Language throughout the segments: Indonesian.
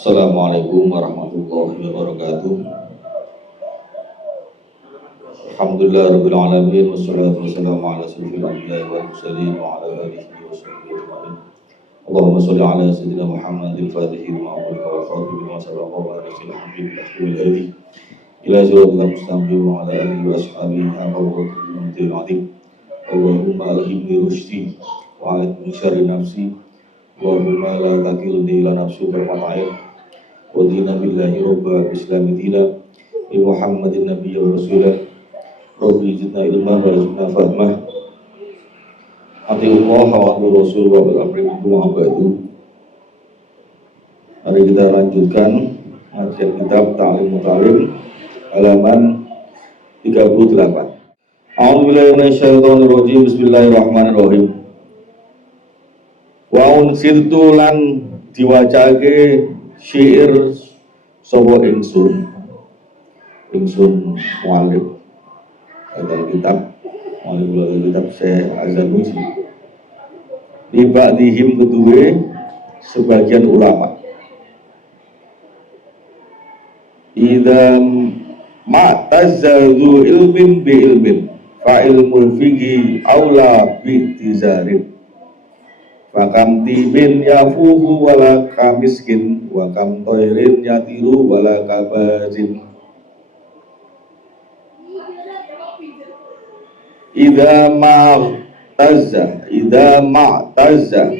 Assalamualaikum warahmatullahi wabarakatuh. Alhamdulillah rabbil alamin wassalatu wassalamu ala asyrofil anbiya'i wal mursalin wa ala alihi wa sahbihi ajma'in. Allahumma shalli ala sayyidina Muhammadil fatihi lima ughliqa wal khatimi lima sabaqa wa nasil hamdi bil hadi ila siratal mustaqim wa ala alihi wa ashabihi hamdul azim. Allahumma alhimni rusydi wa a'idni min syarri nafsi wa bima la takilni ila nafsi bermata'ir wa dina billahi robba islami dina bi muhammadin nabiyya wa rasulah rabbi zidna ilma wa rizqna fahmah atiullah wa rasul wa al-amri wa ba'du. Mari kita lanjutkan ngajian kitab Ta'lim Mutalim halaman 38. A'udzubillahi minasyaitonir rajim. Bismillahirrahmanirrahim. Wa unsirtu lan diwacake syair sapa ingsun mualif kitab Syekh Azzanuji li ba'dihim kedue sebagian ulama idam ma'tazzazu ilmin bi ilmin fa ilmul fiqhi aula bi tizarin Fakam tibin yafuhu wala kamiskin wa kam toirin yatiru wala kabazin. Idza ma'tazza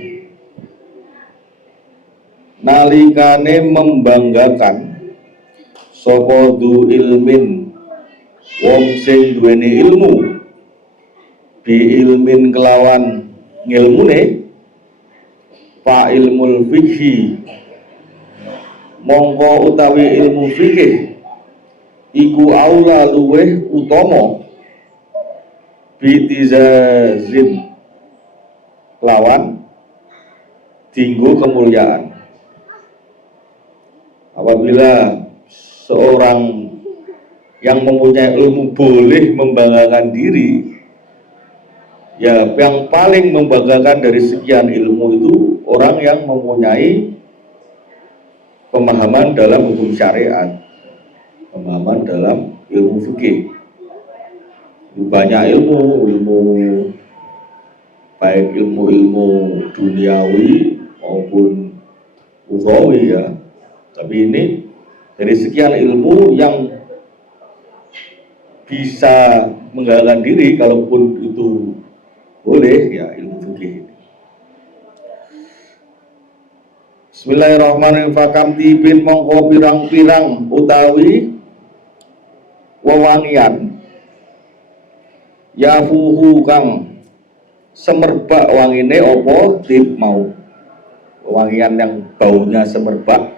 nalikane membanggakan sapa du ilmin wong sing duweni ilmu bi ilmin kelawan ngilmune fa ilmul fikhi mongko utawi ilmu fikih iku aula luweh utama bitizazin lawan dinggo kemuliaan. Apabila seorang yang mempunyai ilmu boleh membanggakan diri, ya yang paling membanggakan dari sekian ilmu itu orang yang mempunyai pemahaman dalam hukum syariat, pemahaman dalam ilmu fikih. Banyak ilmu baik ilmu duniawi maupun ukhrawi ya. Tapi ini dari sekian ilmu yang bisa membanggakan diri, kalaupun itu boleh ya ilmu fikih. Bismillahirrahmanirrahim. Fakam tibin mongko pirang-pirang utawi wewangian yafuhu kang semerbak wangine opo tib mau wewangian yang baunya semerbak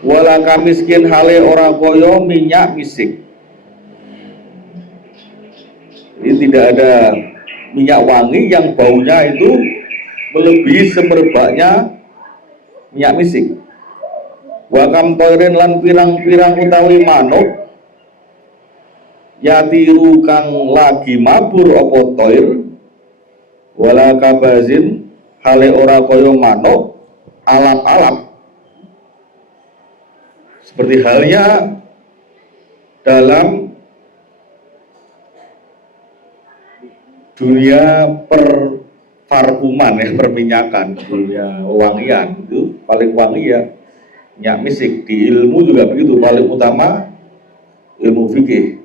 wala kamiskin hale ora koyo minyak misik. Ini tidak ada minyak wangi yang baunya itu melebihi semerbaknya minyak misik. Wakam toirin lan pirang-pirang utawi manuk yatiru kang lagi mabur opo toir wala kabazin hale ora koyo manuk alap-alap. Seperti halnya dalam dunia parfuman ya, perminyakan, dunia wangian itu paling wangi ya minyak misik. Di ilmu juga begitu, paling utama ilmu fikih.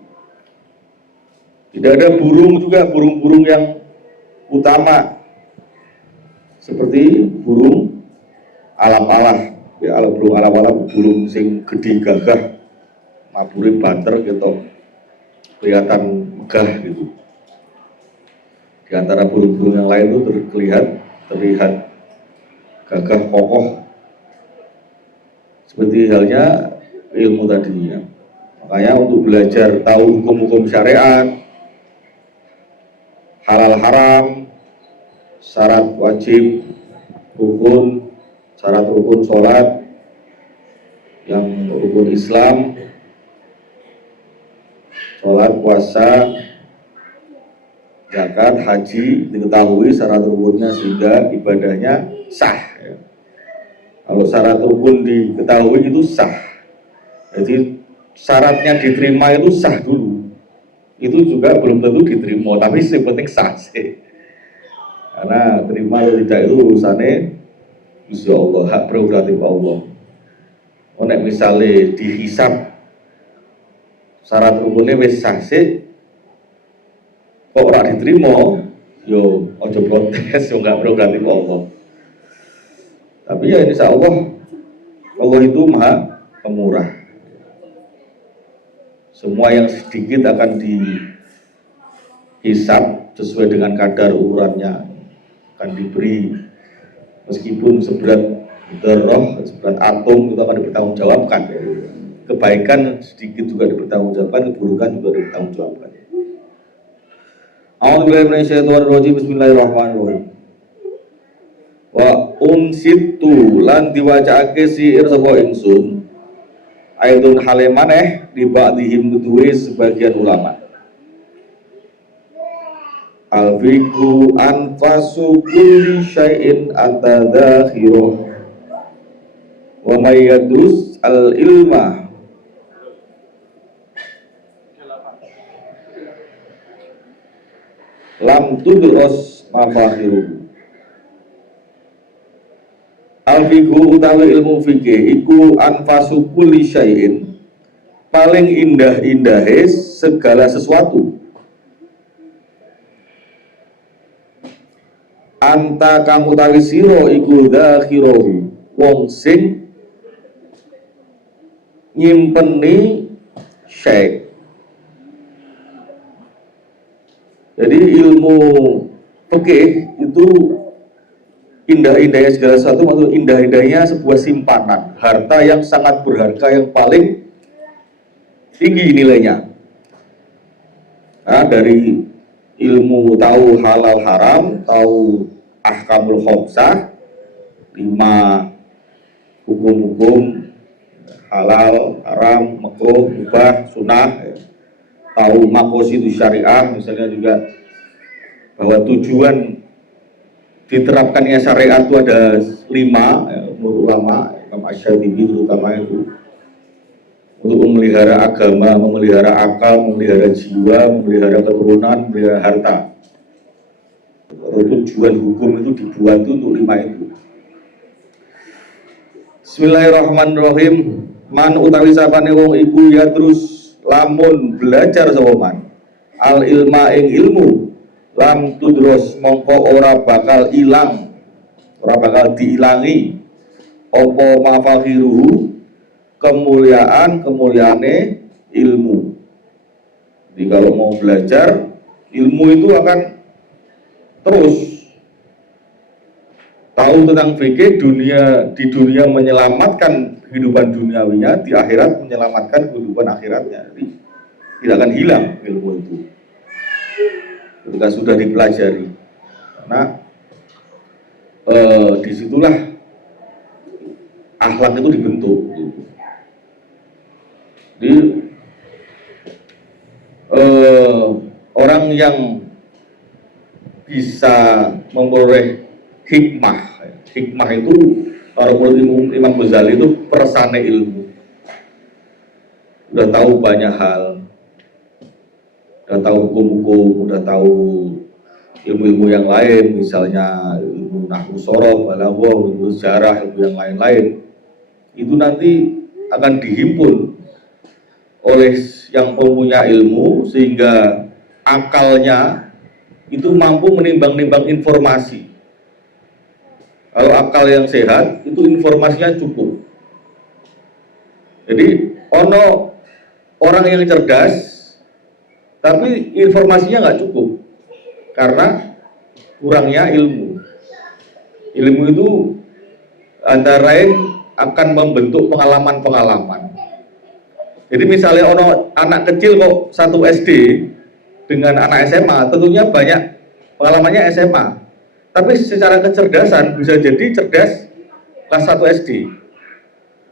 Tidak ada burung yang utama seperti burung alap-alap ya, burung alap-alap, burung sing gede gagah mabure banter gitu, kelihatan megah gitu. Di antara burung-burung yang lain itu terlihat gagah kokoh. Seperti halnya ilmu tadinya. Makanya untuk belajar tahu hukum-hukum syariat, halal haram, syarat wajib, syarat rukun sholat, yang rukun Islam, sholat, puasa, zakat, haji, diketahui syarat rukunnya sehingga ibadahnya sah ya. Kalau syarat rukun diketahui itu sah. Jadi syaratnya diterima itu sah dulu. Itu juga belum tentu diterima, tapi yang penting sah sih. Karena terima atau tidak itu urusannya Insya Allah, hak prerogatif Allah. Nek misalnya dihisap syarat rukunnya wis sah sih, kok ora diterima, yo ojo protes, yo nggak prerogatif Allah. Tapi ya insya Allah, Allah itu maha pemurah. Semua yang sedikit akan dihisap sesuai dengan kadar ukurannya, akan diberi meskipun seberat darah, seberat atom itu akan dipertanggungjawabkan. Kebaikan sedikit juga dipertanggungjawabkan, keburukan juga dipertanggungjawabkan. A'udzubillahi minasyaitonirrajim. Bismillahirrahmanirrahim. Wa unsitu lan diwacake siir sapa ingsun aidun hale maneh di ba'dihim kuduwe sebagian ulama. Alfiku anfasu kulli syai'in atadakhiruh wa may yadrus al ilma lam tudros mafakhiruh. Al-fiqhu utawi ilmu fikih iku anfasu kulli syai'in, paling indah-indahe segala sesuatu. Anta kamu tawi sira iku dzakhirahu, wong sing nyimpeni syai'. Jadi ilmu fikih itu indah-indahnya segala sesuatu, maksud indah-indahnya sebuah simpanan harta yang sangat berharga, yang paling tinggi nilainya. Nah, dari ilmu tahu halal haram, tahu ahkamul khamsah, 5 hukum-hukum halal, haram, makruh, mubah, sunnah, tahu maqasidus syariah, misalnya juga bahwa tujuan diterapkannya syariat itu ada 5, menurut ulama, Imam Asy-Syatibi terutama itu, untuk memelihara agama, memelihara akal, memelihara jiwa, memelihara keturunan, memelihara harta. Tujuan hukum itu dibuat itu untuk 5 itu. Bismillahirrahmanirrahim. Man utawi sapane wong iku ya terus lamun belajar sapa man al ilma ing ilmu, lam tudros mongko ora bakal ilang, ora bakal diilangi apa mafakhiruhu, kemuliaane ilmu. Jadi kalau mau belajar ilmu itu akan terus tahu tentang fikih, di dunia menyelamatkan kehidupan duniawinya, di akhirat menyelamatkan kehidupan akhiratnya. Jadi tidak akan hilang ilmu itu ketika sudah dipelajari, karena disitulah akhlak itu dibentuk. Jadi orang yang bisa memperoleh hikmah itu, menurut Imam Ghazali itu persane ilmu, udah tahu banyak hal, udah tahu hukum-hukum, udah tahu ilmu-ilmu yang lain, misalnya ilmu nahwu shoroh, balaghah, ilmu sejarah, ilmu yang lain-lain, itu nanti akan dihimpun oleh yang punya ilmu, sehingga akalnya itu mampu menimbang-nimbang informasi. Kalau akal yang sehat, itu informasinya cukup. Jadi orang yang cerdas tapi informasinya nggak cukup karena kurangnya ilmu. Ilmu itu antara lain akan membentuk pengalaman-pengalaman. Jadi misalnya anak kecil kok 1 SD dengan anak SMA, tentunya banyak pengalamannya SMA. Tapi secara kecerdasan bisa jadi cerdas kelas 1 SD.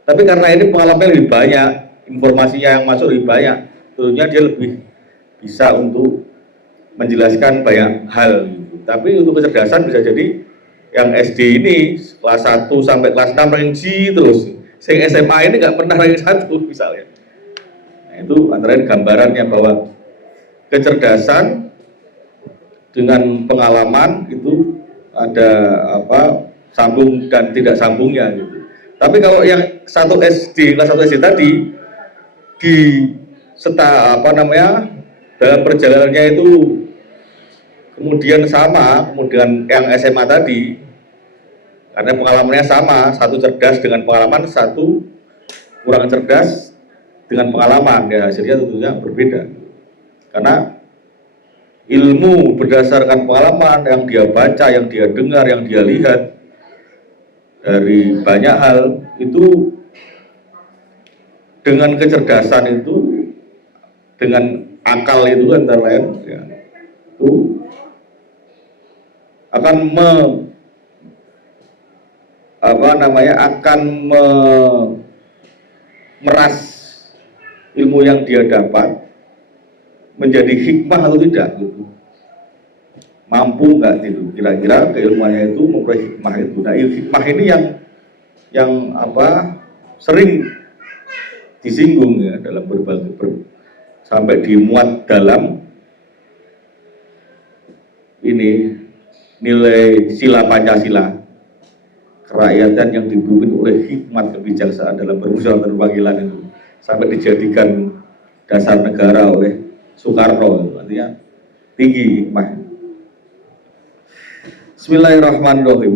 Tapi karena ini pengalamannya lebih banyak, informasinya yang masuk lebih banyak, tentunya dia lebih bisa untuk menjelaskan banyak hal gitu. Tapi untuk kecerdasan bisa jadi yang SD ini kelas 1 sampai kelas 6 ranking G terus. Sing SMA ini nggak pernah ranking 1 misalnya. Nah, itu antara gambarannya bahwa kecerdasan dengan pengalaman itu ada sambung dan tidak sambungnya gitu. Tapi kalau yang kelas 1 SD tadi di dalam perjalanannya itu kemudian sama, kemudian yang SMA tadi karena pengalamannya sama, satu cerdas dengan pengalaman, satu kurang cerdas dengan pengalaman, ya hasilnya tentunya berbeda. Karena ilmu berdasarkan pengalaman yang dia baca, yang dia dengar, yang dia lihat dari banyak hal itu dengan kecerdasan itu, dengan akal itu antara lain, ya, itu akan meras ilmu yang dia dapat menjadi hikmah atau tidak gitu. Mampu nggak itu kira-kira keilmuannya itu memperoleh hikmah itu. Nah, hikmah ini yang sering disinggung ya dalam berbagai sampai dimuat dalam ini nilai sila Pancasila, kerakyatan yang dipimpin oleh hikmat kebijaksanaan dalam permusyawaratan perwakilan itu sampai dijadikan dasar negara oleh Soekarno, itu artinya tinggi hikmah. Bismillahirrahmanirrahim.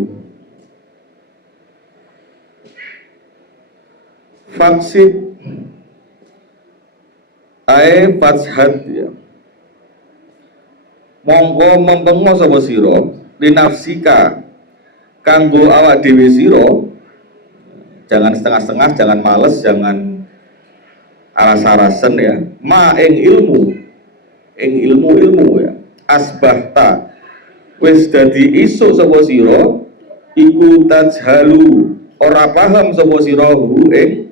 Faksib ae fatshat ya. Monggo mempengo sapa sira linafsika kanggo awak dhewe sira, jangan setengah-setengah, jangan males, jangan aras-arasen ya. Ma ing ilmu ya. Asbahta wis dadi isuk sapa sira iku tajhalu ora paham sapa sira ing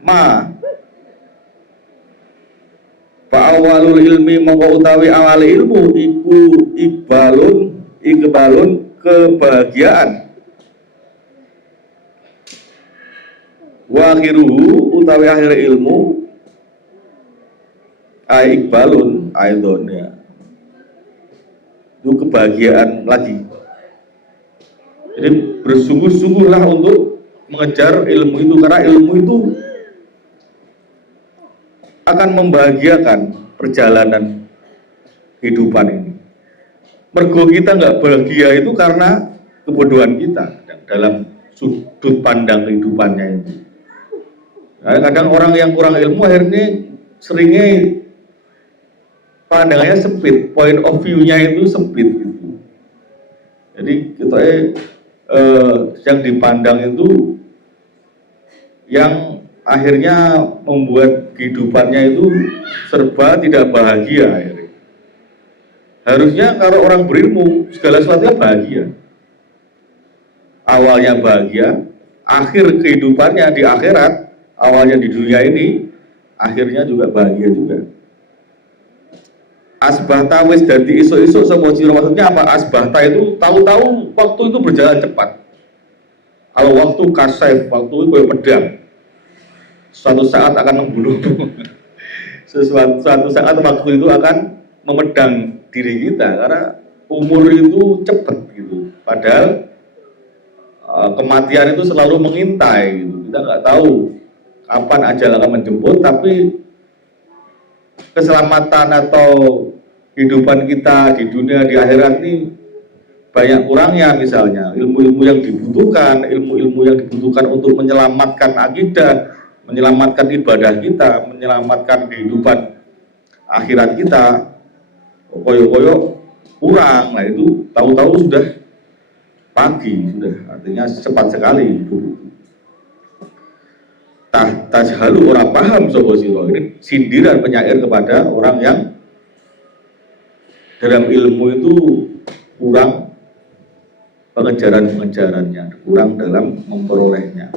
ma. Fa awalul ilmi mongko utawi awale ilmu iku ikbalun kebahagiaan. Wa akhiruhu utawi akhir ilmu ikbalun aidon ya. Itu kebahagiaan lagi. Jadi bersungguh-sungguhlah untuk mengejar ilmu itu, karena ilmu itu akan membahagiakan perjalanan kehidupan ini. Mergo kita nggak bahagia itu karena kebodohan kita dalam sudut pandang kehidupannya itu. Nah, kadang orang yang kurang ilmu akhirnya seringnya pandangannya sempit, point of view-nya itu sempit gitu. Jadi kita yang dipandang itu yang akhirnya membuat kehidupannya itu serba tidak bahagia akhirnya. Harusnya kalau orang berilmu segala sesuatunya bahagia. Awalnya bahagia, akhir kehidupannya di akhirat, awalnya di dunia ini, akhirnya juga bahagia juga. Asbahta wis dadi isuk-isuk sapa sira, maksudnya apa? Asbahta itu tahu-tahu waktu itu berjalan cepat. Kalau waktu kasef, waktu itu kayak pedang. Suatu saat akan membunuhmu. Suatu saat waktu itu akan memedang diri kita, karena umur itu cepat gitu. Padahal kematian itu selalu mengintai gitu. Kita nggak tahu kapan ajal akan menjemput, tapi keselamatan atau kehidupan kita di dunia, di akhirat ini banyak kurangnya. Misalnya ilmu-ilmu yang dibutuhkan, untuk menyelamatkan akidah, menyelamatkan ibadah kita, menyelamatkan kehidupan akhirat kita, koyo-koyo kurang. Nah itu tahu-tahu sudah pagi, sudah artinya cepat sekali. Tajhalu orang paham sapa sira, ini sindiran penyair kepada orang yang dalam ilmu itu kurang pengejarannya, kurang dalam memperolehnya.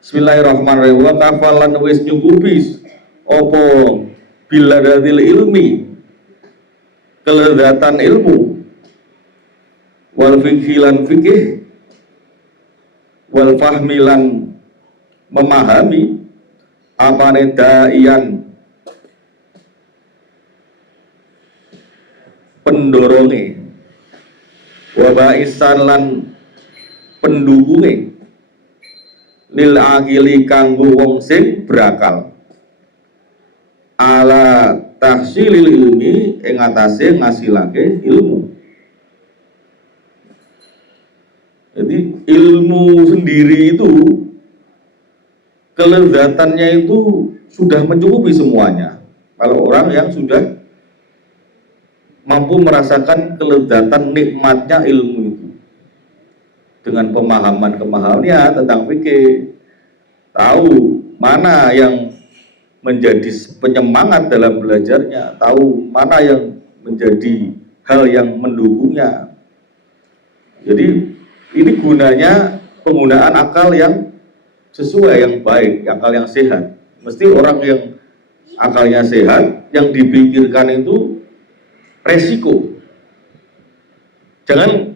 Bismillahirrahmanirrahim. Wa kafalan wis nyukupis opo bila dadil ilmi, kelezatan ilmu, wal fikhilan fikih, wal fahmilan memahami, apane daian pendoronge, wabaisan lan pendukunge, lil akili kanggo wong sing berakal, ala tahsilil ilmi ing atase ngasilake ilmu. Jadi ilmu sendiri itu kelezatannya itu sudah mencukupi semuanya. Kalau orang yang sudah mampu merasakan kelezatan nikmatnya ilmu itu dengan pemahaman-pemahamannya tentang fikih, tahu mana yang menjadi penyemangat dalam belajarnya, tahu mana yang menjadi hal yang mendukungnya. Jadi ini gunanya penggunaan akal yang sesuai, yang baik, akal yang sehat. Mesti orang yang akalnya sehat, yang dipikirkan itu resiko. Jangan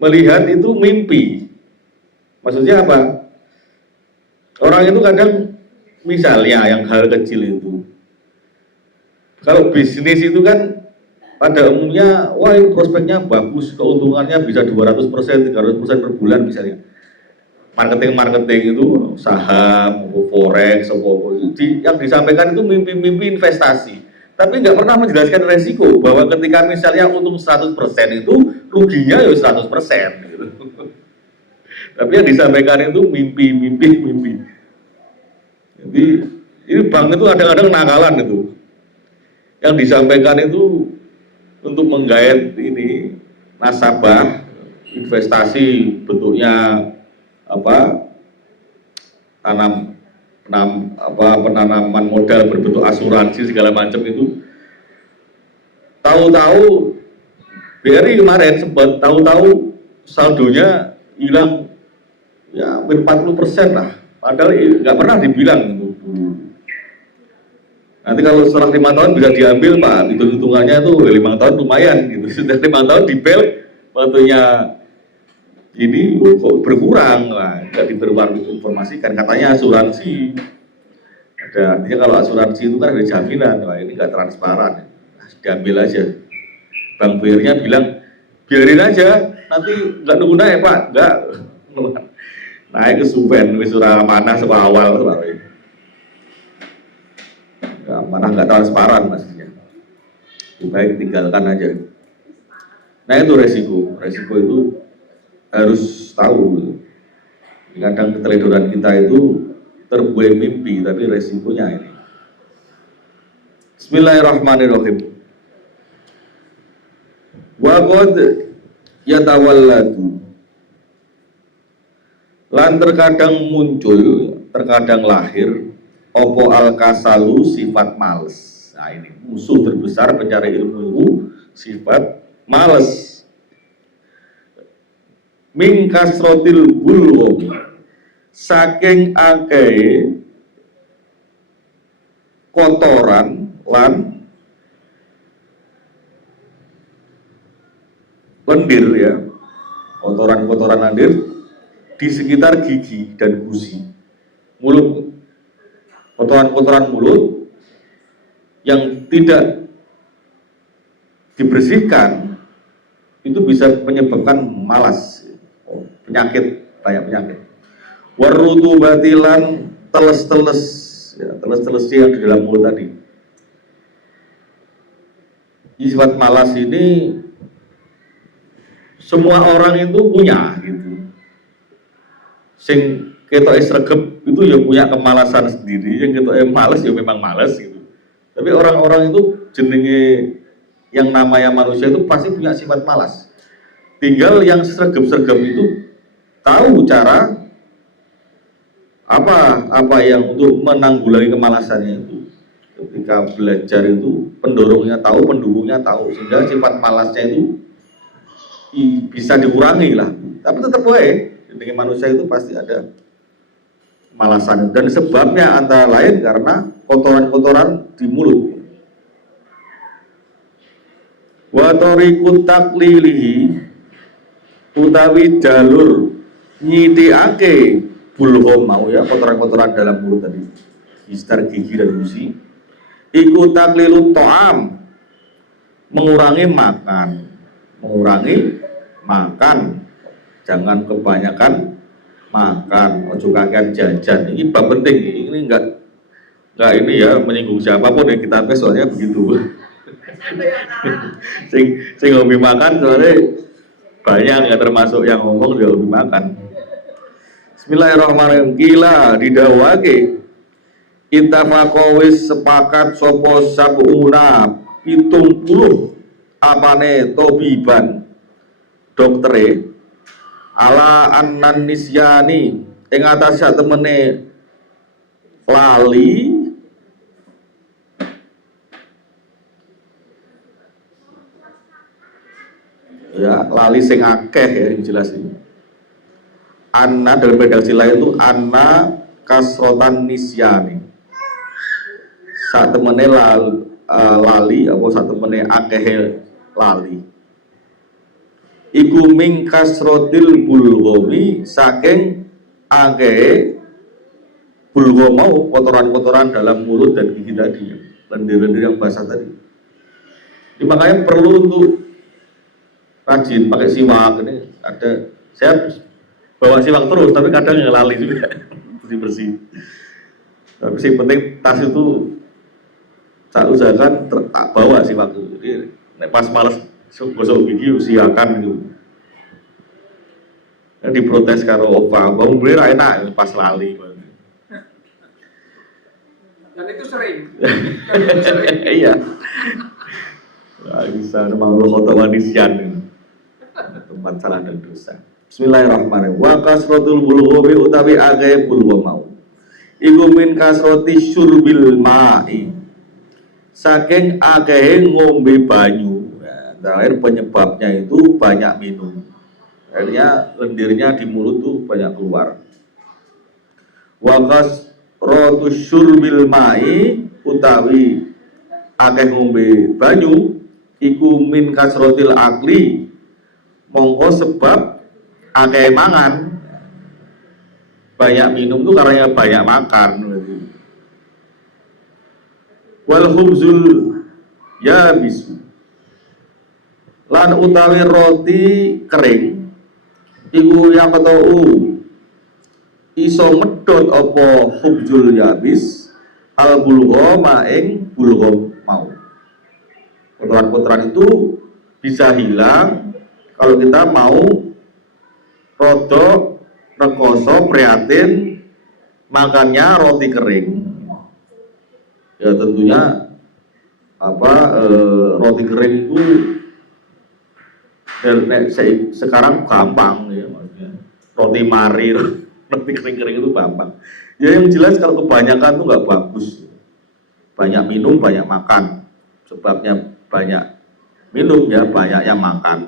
melihat itu mimpi. Maksudnya apa? Orang itu kadang, misalnya yang hal kecil itu, kalau bisnis itu kan pada umumnya, wah ini prospeknya bagus, keuntungannya bisa 200%, 300% per bulan misalnya. Marketing itu saham, forex, yang disampaikan itu mimpi-mimpi investasi. Tapi nggak pernah menjelaskan resiko bahwa ketika misalnya untung 100% itu ruginya ya 100%. Gitu. Tapi yang disampaikan itu mimpi. Jadi ini bank itu kadang-kadang nakalan itu. Yang disampaikan itu untuk menggait ini nasabah investasi bentuknya apa penanaman modal berbentuk asuransi segala macam itu, tahu-tahu BRI kemarin sempat tahu-tahu saldonya hilang ya hampir 40% lah, padahal nggak pernah dibilang itu. Nanti kalau setelah 5 tahun bisa diambil Pak, hitung-hitungannya itu 5 tahun lumayan gitu. Sudah 5 tahun dibel, waktunya ini kok berkurang, lah nggak diinformasikan. Katanya asuransi, ada artinya kalau asuransi itu kan ada jaminan, wah ini nggak transparan, diambil aja. Bank BRI-nya bilang biarin aja, nanti nggak nunggu naik Pak, nggak naik ke Suben, wisura mana awal mana nggak transparan maksudnya, baik tinggalkan aja. Nah itu resiko itu harus tahu. Kadang keteledoran kita itu terbuai mimpi, tapi resikonya ini. Bismillahirrahmanirrahim. Wa qad yatawalladu, lan terkadang muncul, terkadang lahir opo al-kasalu, sifat males. Nah ini musuh terbesar pencari ilmu, sifat males. Min kasrotil bulghum, saking akeh kotoran lan lendir ya, kotoran-kotoran lendir di sekitar gigi dan gusi mulut. Kotoran-kotoran mulut yang tidak dibersihkan itu bisa menyebabkan malas, penyakit, banyak penyakit. Warutu batilan, teles-teles, ya, teles-teles yang di dalam mulut tadi. Sifat malas ini semua orang itu punya gitu. Sing ketok sregep itu ya punya kemalasan sendiri, yang ketok malas ya memang malas gitu. Tapi orang-orang itu jenenge yang namanya manusia itu pasti punya sifat malas. Tinggal yang sregep-sregep itu tahu cara apa yang untuk menanggulangi kemalasannya itu. Ketika belajar itu pendorongnya tahu, pendukungnya tahu, sehingga sifat malasnya itu bisa dikurangi lah. Tapi tetap baik, dengan manusia itu pasti ada malasan, dan sebabnya antara lain karena kotoran-kotoran di mulut. Wa tariqut taklilihi, utawi jalur nyithikake bulgham mau ya, kotoran-kotoran dalam mulut tadi, sekitar gigi dan gusi. Iku taklilu to'am, mengurangi makan, jangan kebanyakan makan, ojo kakean jajan. Ini bab penting, ini enggak ini ya menyinggung siapapun yang kita tes, soalnya begitu. sing hobi makan soalnya banyak ya, termasuk yang ngomong dia hobi makan. Bismillahirrahmanirrahim. Kila didawake itafaqawis sepakat sopo sabuna 70 apane tobiban doktere ala annan nisyani ing atas sak temene lali ya, lali sing akeh ya, yang jelas ini. Anna dalam redaksi lain itu anna kasrotan nisyani, saat temene lali apa saat temene akeh lali. Iku ming kasrotil bulgomi, saking akeh bulgom mau, kotoran-kotoran dalam mulut dan gigi tadi, lendir-lendir yang basah tadi. Ini makanya perlu untuk rajin pakai siwak. Ini ada, saya bawa siwak terus, tapi kadang yang lali juga bersih-bersih. Tapi sih penting tas itu saya usahakan tak bawa siwak itu. Jadi pas males gosok gigi siakan gitu. Nah, diprotes karo opa, bau beli enak pas lali. Dan itu sering. Iya. Nah, bisa nama Allah khotawan nisyan. Tempat salah dan dosa. Bismillahirrahmanirrahim. Wa kasratul bulghumi utawi akeh bulghum mau. Iku min kasrati syurbil ma'i. Saking akeh ngombe banyu. Terakhir penyebabnya itu banyak minum. Akhirnya lendirnya di mulut tuh banyak keluar. Wa kasratu syurbil ma'i utawi akeh ngombe banyu iku min kasrotil akli, mongko sebab akeh mangan. Banyak minum tuh karena banyak makan. Wal khubzul yabis, lan utawi roti kering iku yang ketau iso medhot apa khubzul yabis al bulgha maing bulgha mau. Kotoran-kotoran itu bisa hilang kalau kita mau rodok, rekoso, prihatin makannya roti kering. Ya tentunya roti kering itu sekarang gampang ya, maksudnya roti mari, roti kering-kering itu gampang. Ya yang jelas kalau kebanyakan itu nggak bagus. Banyak minum, banyak makan. Sebabnya banyak minum ya banyak yang makan.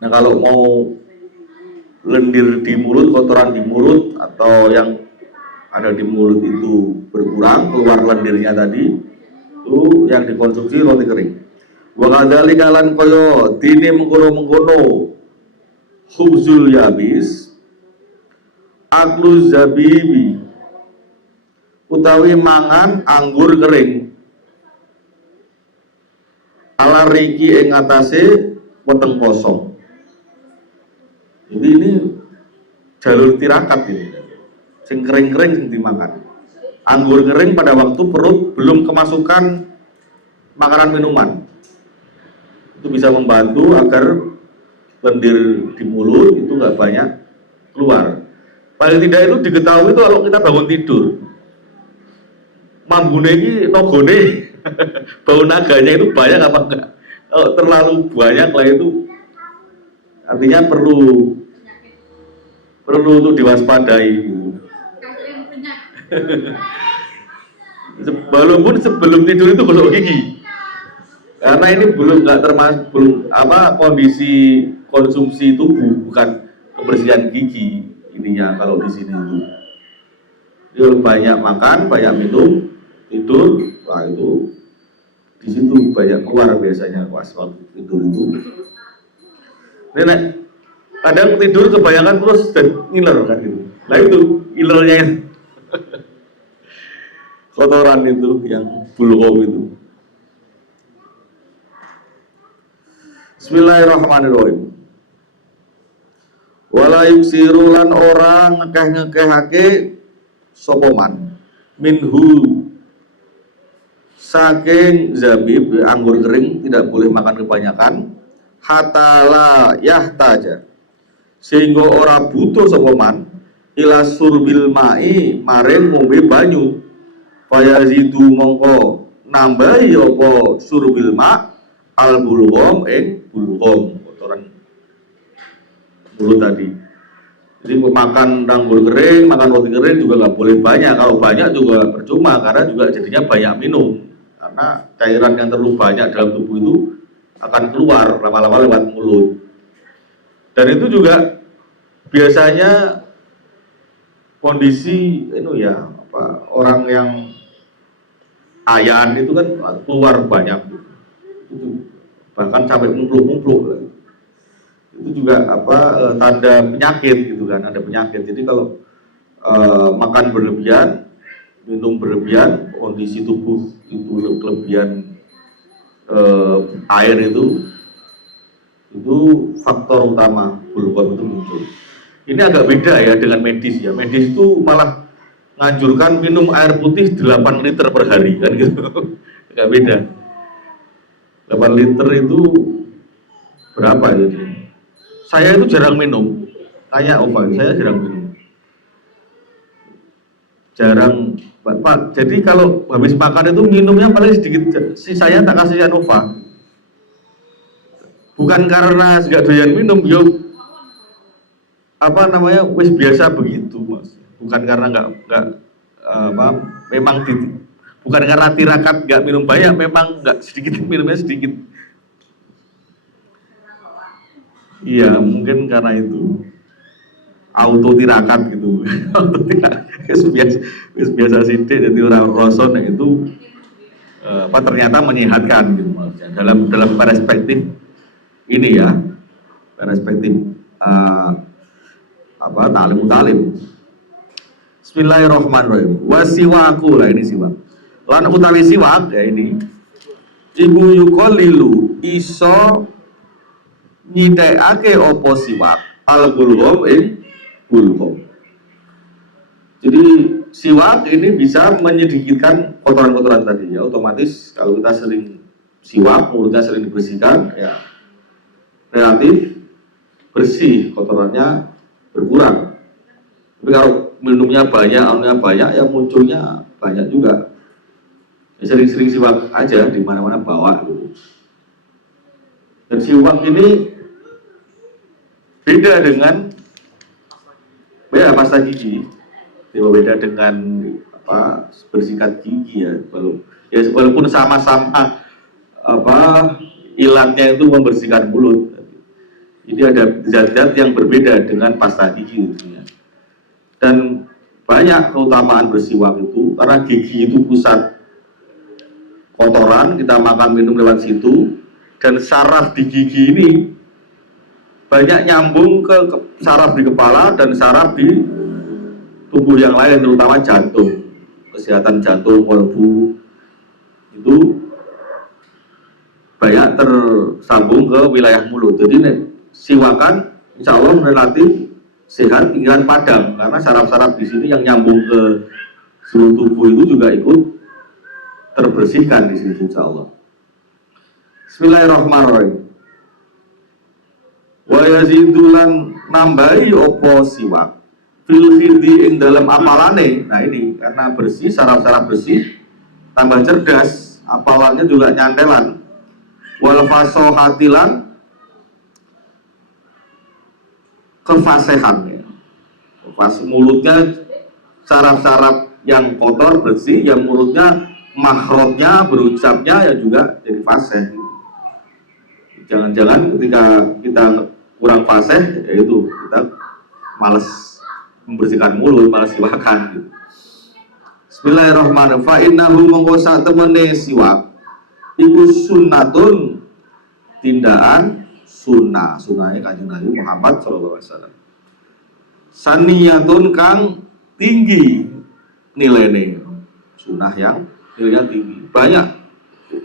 Nah kalau mau lendir di mulut, kotoran di mulut atau yang ada di mulut itu berkurang, keluar lendirnya tadi, itu yang dikonsumsi roti kering. Wa kadzalika lan kaya dene mengkono-mengkono khubzul yabis aklu zabibi utawi mangan anggur kering ala riki ing atase weteng kosong. Jadi ini jalur tirakat ini, sing kering-kering sing dimakan. Anggur kering pada waktu perut belum kemasukan makanan minuman. Itu bisa membantu agar lendir di mulut itu nggak banyak keluar. Paling tidak itu diketahui itu kalau kita bangun tidur, mambune ini nogone bau naganya itu banyak apa enggak? Kalau terlalu banyak lah itu artinya perlu untuk diwaspadai. Walaupun sebelum tidur itu gosok gigi, karena ini nggak termasuk kondisi konsumsi tubuh, bukan kebersihan gigi ininya. Kalau di sini itu banyak makan, banyak minum, tidur, wah itu di situ banyak keluar biasanya pas waktu tidur itu. Nenek kadang tidur kebayangan terus dan ngiler kan gitu. Nah itu ngilernya kotoran itu yang bulgham itu. Bismillahirrahmanirrahim. Wala yuksiru lan orang ngekeh-ngekehake sapa man minhu saking zabib anggur kering, tidak boleh makan kebanyakan, hatta la yahtaja, sehingga ora butuh sapa man ila surbil mai maring ngombe banyu, fayazidu mongko nambahi apa surbil ma al bulgham bulgham, kotoran mulut tadi. Jadi makan anggur kering, makan roti kering juga nggak boleh banyak. Kalau banyak juga percuma, karena juga jadinya banyak minum. Karena cairan yang terlalu banyak dalam tubuh itu akan keluar lama-lama lewat mulut. Dan itu juga biasanya kondisi ya orang yang ayan itu kan keluar banyak. Itu bahkan sampai mumpluk-mumpluk. Itu juga tanda penyakit gitu kan, ada penyakit. Jadi kalau makan berlebihan, minum berlebihan, kondisi tubuh itu kelebihan air itu faktor utama bulgham itu muncul. Ini agak beda ya dengan medis ya. Medis itu malah nganjurkan minum air putih 8 liter per hari kan gitu. Agak beda. 8 liter itu berapa ya? Saya itu jarang minum. Tanya Ova, saya jarang minum. Jarang, Pak. Jadi kalau habis makan itu minumnya paling sedikit. Sisanya tak kasih Nova. Bukan karena nggak doyan minum, wis biasa begitu, Mas. Bukan karena bukan karena tirakat nggak minum banyak, memang nggak sedikit, minumnya sedikit. Iya, mungkin karena itu auto tirakat gitu. Auto tirakat biasa sidik, jadi orang roson itu ternyata menyehatkan gitu maksudnya. Dalam perspektif ini ya, perspektif talim. Bismillahirrahmanirrahim. Wasiwaku lah, ini siwak. Lan utawi siwak ya ini. Ibu yuqallilu iso nyidekake apa siwak al bulgham bulgham. Jadi siwak ini bisa menyedikitkan kotoran-kotoran tadi ya. Otomatis kalau kita sering siwak, mulutnya sering dibersihkan ya, relatif bersih, kotorannya berkurang. Tapi kalau minumnya banyak, ya munculnya banyak juga. Ya, sering-sering siwak aja, di mana-mana bawa gitu. Dan siwak ini beda dengan pasta gigi, beda dengan bersikat gigi ya. Walaupun sama-sama ilatnya itu membersihkan mulut, ini ada zat-zat yang berbeda dengan pasta gigi gitu ya. Dan banyak keutamaan bersiwak itu karena gigi itu pusat kotoran, kita makan minum lewat situ, dan saraf di gigi ini banyak nyambung ke saraf di kepala dan saraf di tubuh yang lain, terutama jantung. Kesehatan jantung, kolbu itu banyak tersambung ke wilayah mulut. Jadi siwakan insya Allah relatif sehat, pikiran padam, karena saraf-saraf di sini yang nyambung ke seluruh tubuh itu juga ikut terbersihkan di sini insya Allah. Bismillahirrahmanirrahim. Wa yazidulan nambahi opo siwak fil khidi ing dalam apalane. Nah ini karena bersih, saraf-saraf bersih, tambah cerdas, apalannya juga nyantelan. Wal fasohatilan kefasehan ya. Pas mulutnya saraf-saraf yang kotor bersih, yang mulutnya mahrotnya berucapnya ya juga jadi fasih. Jangan-jangan ketika kita kurang fasih, yaitu kita males membersihkan mulut, males siwakan gitu. Bismillahirrahmanirrahim. Fa innahu mongko sak temene siwak iku sunnatun, tindakan sunnahnya Kanjeng Nabi Muhammad sallallahu alaihi wasallam. Saniyatun kang tinggi nilainya, sunnah yang nilainya tinggi. Banyak,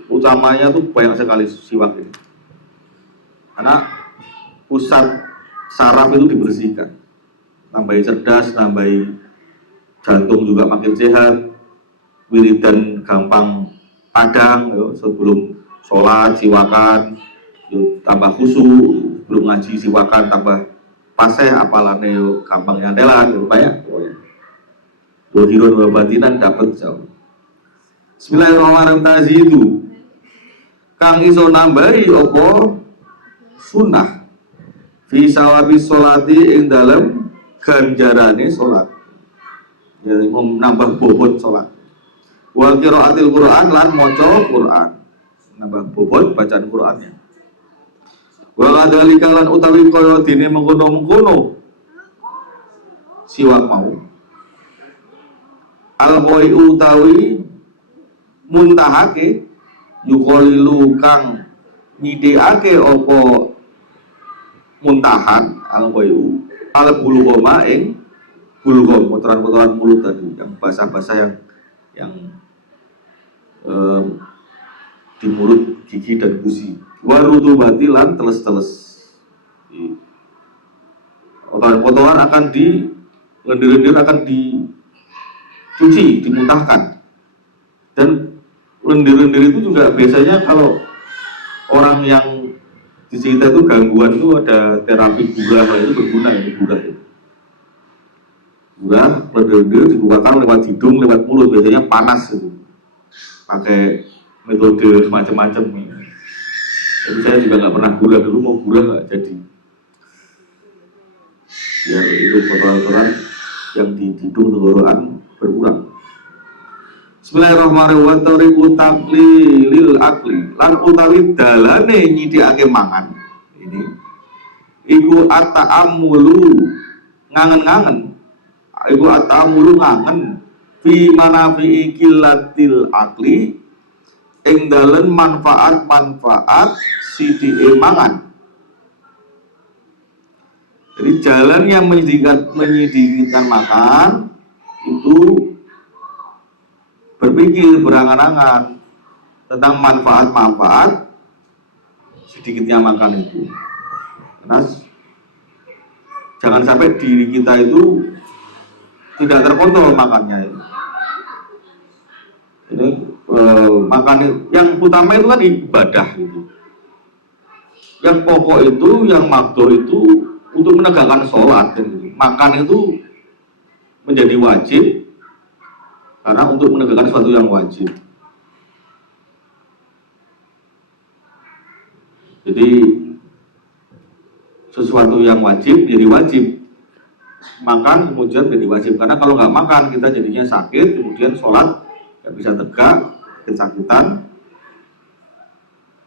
utamanya tuh banyak sekali siwak ini. Karena pusat saraf itu dibersihkan, nambahi cerdas, nambahi jantung juga makin sehat, wiridan gampang padang, sebelum sholat siwakan, tambah khusyuk, belum ngaji siwakan tambah paseh, apalane gampang nyantelan, banyak pokoknya. Bohirun wabatinan dapat jauh. Bismillahirrahmanirrahim. Tazidu kang iso nambahi apa sunnah fi sawabi sholati ing dalem ganjarane sholat, jadi menambah bobot sholat. Wa qiraatil Qur'an lan maca Qur'an, nambah bobot bacaan Qur'annya. Wa kadzalika lan utawi kaya dene mengkono-mengkono siwak mau al-qoi utawi muntahake yuqalilu kang nyidikake apa muntahan al-qoi al-bulghoma ing bulghom, kotoran-kotoran mulut tadi, yang basah-basah yang di mulut, gigi dan gusi. Warudu batilan teles-teles, kotoran-kotoran akan di lendir-lendir akan dicuci, dimuntahkan. Dan lendir-lendir itu juga biasanya kalau orang yang dicerita itu gangguan itu ada terapi gurah, itu berguna ya, gurah itu. Gurah, lendir-lendir dibukakan lewat hidung, lewat mulut, biasanya panas itu. Pakai metode macam-macam. Jadi saya juga nggak pernah gurah, dulu mau gurah nggak jadi. Biar itu kotoran-kotoran yang di hidung tenggorokan berkurang. Bismillahirrahmanirrahim. Tariqu taqlilil akli lan utawi dalane nyidikake mangan. Ini iku at-ta'ammulu ngangen-ngangen. Iku at-ta'ammulu ngangen fi manafi'i qillatil akli ing dalem manfaat-manfaat sidike mangan. Jadi jalan yang menyedikitkan makan itu berpikir, berangan-angan tentang manfaat-manfaat sedikitnya makan itu. Karena jangan sampai diri kita itu tidak terkontrol makannya. Ini makan yang utama itu kan ibadah gitu. Yang pokok itu, yang makdo itu untuk menegakkan sholat. Gitu. Makan itu menjadi wajib karena untuk menegakkan sesuatu yang wajib. Jadi sesuatu yang wajib jadi wajib. Makan kemudian jadi wajib, karena kalau nggak makan kita jadinya sakit, kemudian sholat nggak bisa tegak, kesakitan,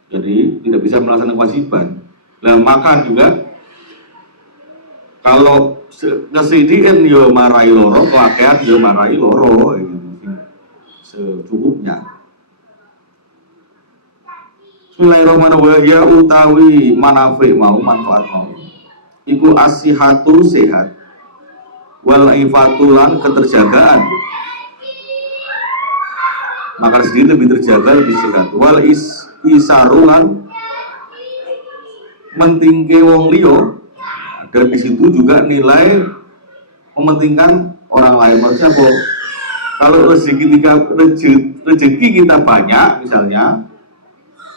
jadi tidak bisa melaksanakan kewajiban. Nah makan juga kalau ngesidiin yo marai loro, kelakean yo marai loro, gitu. Secukupnya. Bismillahirrahmanirrahim. Ya utawi manafi mau, manfaat mau iku asihatu sehat, wal ifatulan keterjagaan, makan sendiri lebih terjaga, lebih sehat. Wal isarulan mentingke wong liya, dan di situ juga nilai mementingkan orang lain. Maksudnya apa? Kalau rezeki kita banyak, misalnya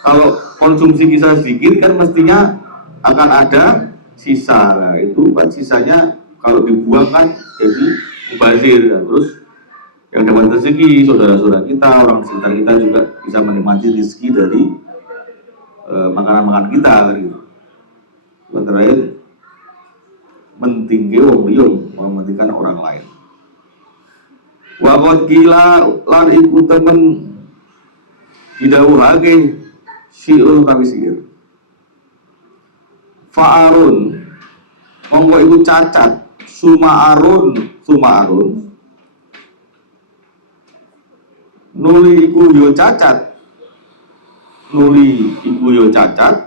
kalau konsumsi kita sedikit kan mestinya akan ada sisa. Nah, itu kan sisanya kalau dibuang kan jadi mubazir. Nah, terus yang dapat rezeki saudara-saudara kita, orang sekitar kita juga bisa menikmati rezeki dari makanan-makanan kita gitu. Terakhir mentinggi wong liya, mementingkan orang lain. Wa qad qila lan iku temen didhawuhake siul tawi sihir. Fa'arun monggo iku cacat, suma'arun nuli iku yo cacat,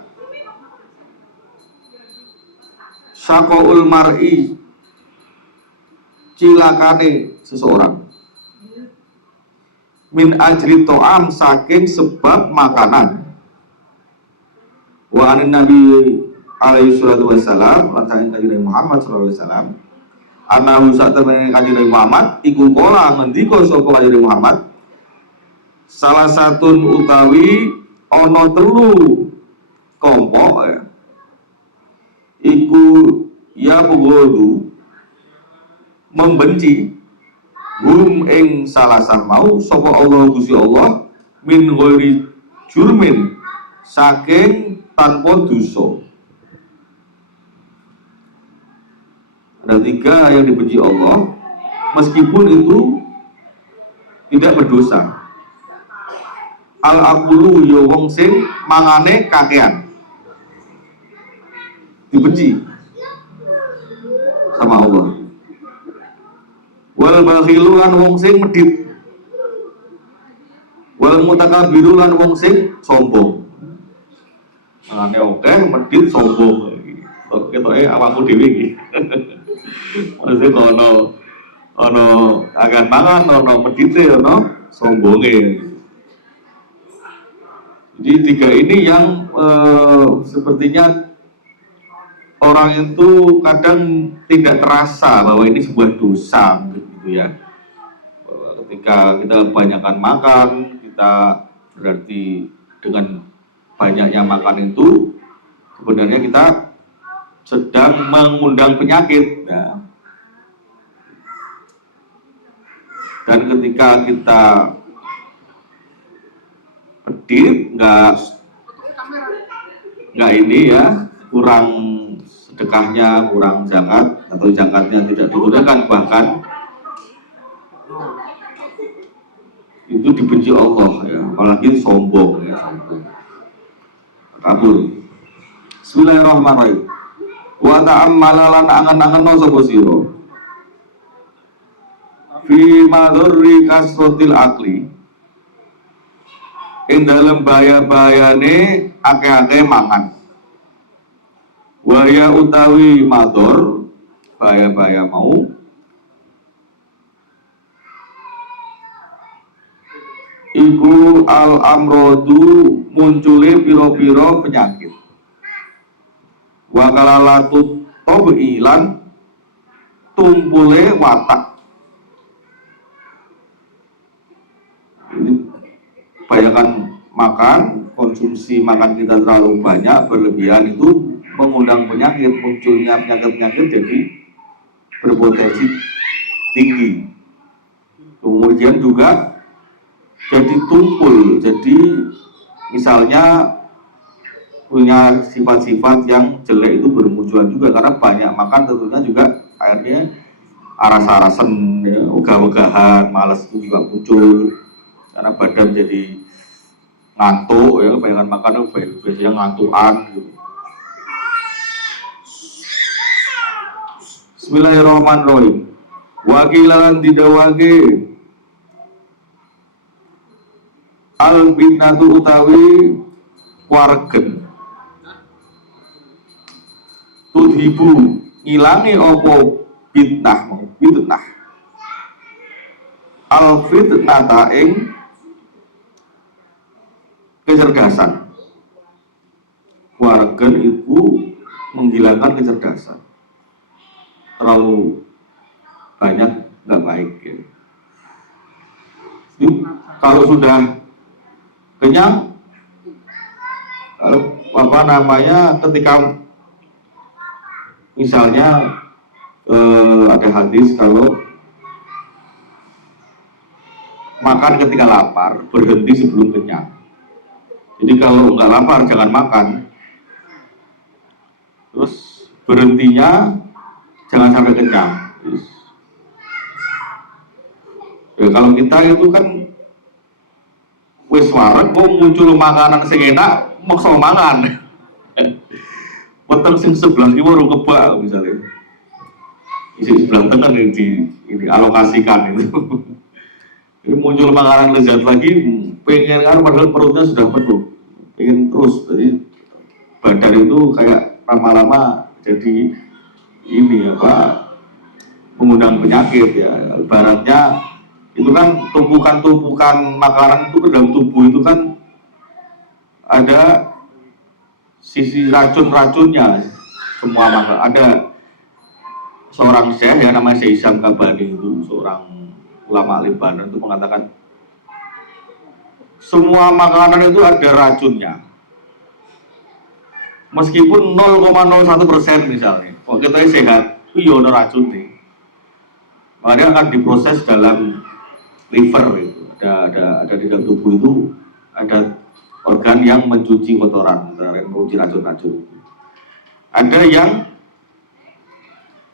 syaqaul mar'i, cilakane seseorang, min ajri to'am, saking sebab makanan. Wa anin Nabi alaihi salatu wassalam, lan saking Kanjeng Nabi Muhammad sallallahu alaihi wasallam, anahu sak temene Kanjeng Nabi Muhammad iku kala ngendika sapa Kanjeng Nabi Muhammad, salah satun utawi ana telu kelompok ya, iku ya bugodu membenci hum ing salasah mau sapa Allah Gusti Allah min ghairi jurmin, saking tanpa dosa. Ada tiga yang dibenci Allah meskipun itu tidak berdosa. Al akulu ya wong sing mangane kakean, dibenci sama Allah. Wal bakhilu lan wong sing medhit, wal mutakabbiru lan wong sing sombong. Mangane akeh medhit sombong. Ketoke awakmu dhewe iki. Maksudnya kalau ono akan mangan, ono medite, ono sombonge. Jadi tiga ini yang sepertinya orang itu kadang tidak terasa bahwa ini sebuah dosa, gitu ya. Ketika kita kebanyakan makan, kita berarti dengan banyaknya makan itu sebenarnya kita sedang mengundang penyakit. Ya. Dan ketika kita pedit, nggak ini ya, kurang sedekahnya, kurang zakat atau zakatnya tidak digunakan, bahkan itu dibenci Allah ya, apalagi sombong ya, sombong kabur. Bismillahirrahmanirrahim. Wa ta'ammalalan angan-angan no sapa sira fi madhurri kasrotil akli, ing dalem bahaya-bahayane akeh-akeh makan. Waya utawi madhor, bahaya-bahaya mau iku al amrodu, muncule piro-piro penyakit. Wa kalalatu tobilan, tumpule watak. Ini kebanyakan makan, konsumsi makan kita terlalu banyak, berlebihan itu mengundang penyakit, munculnya penyakit-penyakit jadi berpotensi tinggi. Kemudian juga jadi tumpul, jadi misalnya punya sifat-sifat yang jelek itu bermunculan juga, karena banyak makan tentunya juga akhirnya aras-arasan, ya, ogah-ogahan, malas itu juga muncul karena badan jadi ngantuk ya, kebanyakan makan biasanya ngantukan gitu. Bismillahirrahmanirrahim. Wakilan didawage al binatu utawi wargen, tudhibu ngilangi opo bintah al fitnata ing kecerdasan. Wargen itu menghilangkan kecerdasan, terlalu banyak nggak baik ya. Jadi, kalau sudah kenyang, kalau ketika misalnya ada hadis kalau makan ketika lapar, berhenti sebelum kenyang. Jadi kalau nggak lapar jangan makan, terus berhentinya jangan sampai kenyang. Ya, kalau kita itu kan wis wareg kok muncul makanan sing enak, maksa mangan. Weteng sing sebelah kiwa ora kebak misalnya. Isi sebelah tengah ini alokasikan itu. Ini muncul makanan lezat lagi, pengen kan padahal perutnya sudah penuh, pengen terus. Jadi badan itu kayak lama-lama jadi ini apa mengundang penyakit ya. Ibaratnya itu kan tumpukan-tumpukan makanan itu ke dalam tubuh itu kan ada sisi racun-racunnya semua makanan. Ada seorang syekh ya namanya Syekh Hisham Kabani, itu seorang ulama Lebanon, itu mengatakan semua makanan itu ada racunnya. Meskipun 0,01% misalnya, kalau kita sehat, itu ya ada racun nih. Makanya akan diproses dalam liver itu. Ada di dalam tubuh itu ada organ yang mencuci kotoran, mencuci racun-racun. Ada yang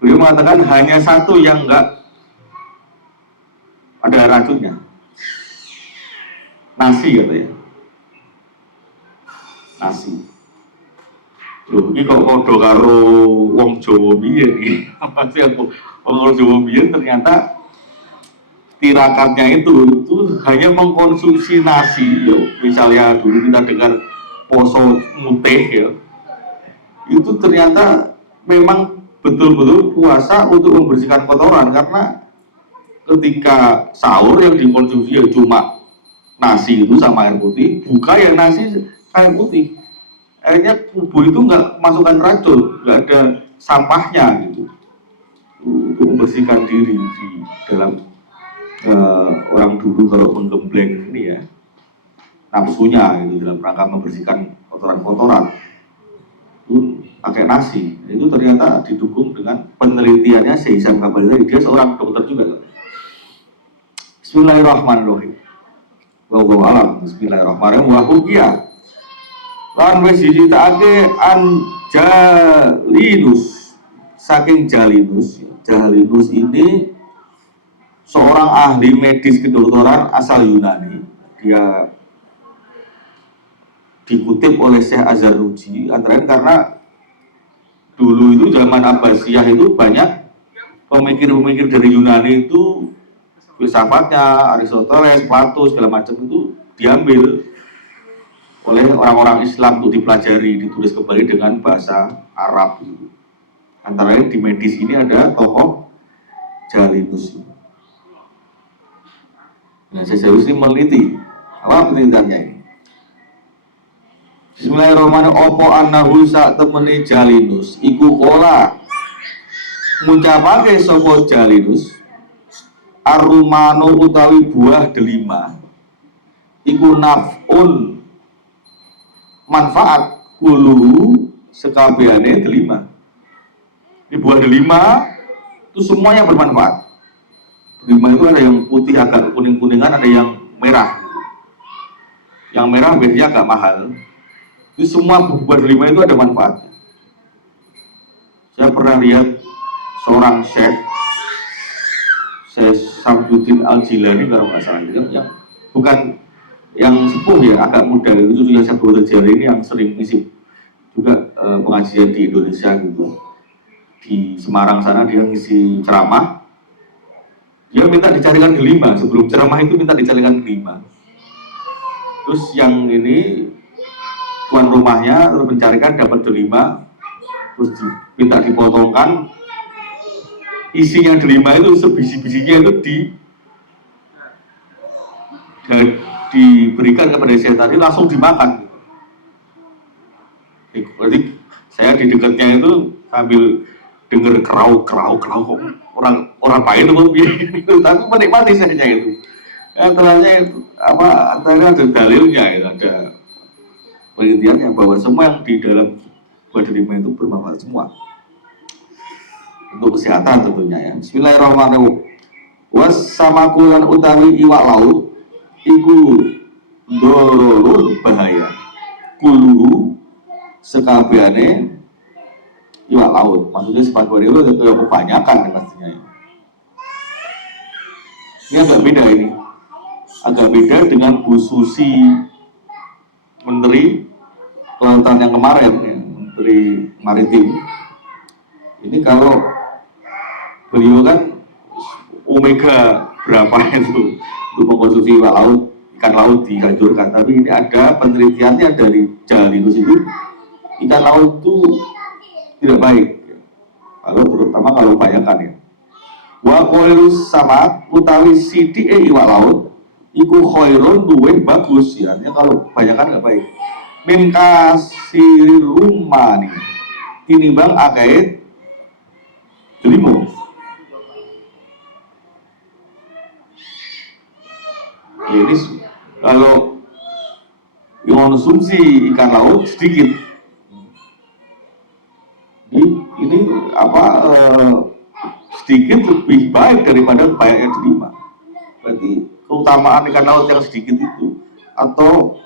beliau mengatakan hanya satu yang enggak ada racunnya, nasi katanya. Nasi. Loh, ini kok kodo karo wong Jawa biyen iki. Maksudnya wong Jawa biyen ternyata tirakatnya itu hanya mengkonsumsi nasi. Yo, misalnya dulu kita dengar poso mutih ya. Itu ternyata memang betul-betul puasa untuk membersihkan kotoran, karena ketika sahur yang dikonsumsi ya cuma nasi itu sama air putih, buka ya nasi air putih. Akhirnya tubuh itu nggak masukkan racun, nggak ada sampahnya gitu untuk membersihkan diri di dalam orang dulu kalau menggembleng ini ya nafsunya gitu dalam rangka membersihkan kotoran-kotoran itu pakai nasi. Itu ternyata didukung dengan penelitiannya Syekh Hisham Kabani, dia seorang dokter juga. Bismillahirrahmanirrahim. Wallahu a'lam. Bismillahirrahmanirrahim. Wa hukiya lan wis diceritake an Jalinus, saking Jalinus. Jalinus ini seorang ahli medis kedokteran asal Yunani. Dia dikutip oleh Syekh Az-Zarnuji antara karena dulu itu zaman Abbasiyah itu banyak pemikir-pemikir dari Yunani itu, filsafatnya Aristoteles, Plato segala macam itu diambil oleh orang-orang Islam untuk dipelajari, ditulis kembali dengan bahasa Arab. Antara lain di medis ini ada tokoh Jalinus. Nah, saya ini meneliti apa penelitiannya ini. Bismillahirrahmanirrahim. Opo annahu sak temene Jalinus iku kola ngucapake sapa Jalinus arumano utawi buah delima iku naf'un manfaat kulu sekabehane delima. Di buah delima itu semuanya bermanfaat. Delima itu ada yang putih agak kuning-kuningan, ada yang merah. Yang merah biasanya agak mahal. Itu semua buah delima itu ada manfaatnya. Saya pernah lihat seorang Syekh Samsudin Al-Jilani kalau nggak salah, yang bukan yang sepuh ya, agak muda itu juga Syekh Abdul Jari ini yang sering ngisi juga pengajian di Indonesia gitu. Di Semarang sana dia ngisi ceramah. Dia minta dicarikan delima, sebelum ceramah itu minta dicarikan delima. Terus yang ini tuan rumahnya terus mencarikan dapat delima, terus minta dipotongkan. Isinya delima itu sebiji-bijinya itu diberikan kepada saya tadi, langsung dimakan. Berarti saya di dekatnya itu sambil dengar kerau orang pahit itu, tapi menikmati saja itu. Antaranya itu apa? Antara ada dalilnya, itu ada penelitiannya bahwa semua yang di dalam buah delima itu bermanfaat semua untuk kesehatan tentunya ya. Bismillahirrahmanirrahim. Wassamakulan utawi iwak laut iku dororun bahaya kulu sekabehane iwak laut. Maksudnya sebagian itu kebanyakan pastinya. Ini agak beda ini. Agak beda dengan Bu Susi Menteri Kelautan yang kemarin ya, Menteri Maritim. Ini kalau beliau kan omega berapa itu untuk mengkonsumsi ikan laut dihancurkan, tapi ini ada penelitiannya dari Jalinus itu ikan laut itu tidak baik Terutama kalau kebanyakan ya. Wa khairus sama utawi sithike iwak laut iku khairun luwih bagus ya. Artinya kalau kebanyakan nggak baik. Min kasirumani tinimbang akeh delimo. Ya, ini kalau yang konsumsi ikan laut sedikit. Ini sedikit lebih baik daripada banyak yang diterima. Berarti keutamaan ikan laut yang sedikit itu, atau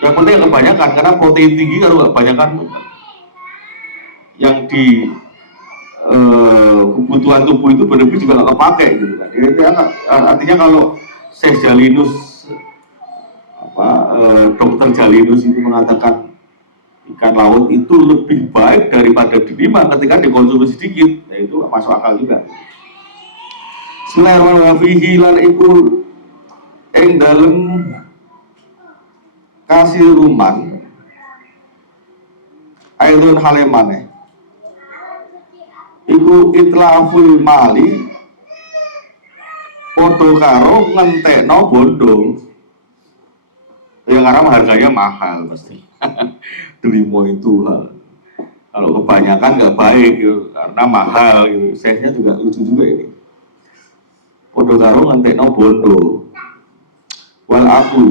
yang penting kebanyakan, karena protein tinggi kalau kebanyakan yang di kebutuhan tubuh itu berlebih juga nggak kepake gitu kan. Artinya kalau Syekh Jalinus Dokter Jalinus itu mengatakan ikan laut itu lebih baik daripada diterima ketika dikonsumsi sedikit, nah itu masuk akal juga. Bismillahirrahmanirrahim. Lan iku ing dalem kasiruman aidun halemane iku itlaful mali padha karo ngentekno bondo. Yang karena harganya mahal pasti. Delimo itu kalau kebanyakan nggak baik gitu, karena mahal gitu. Sesnya juga lucu juga ini. Padha karo ngentekno bondo. Wal aku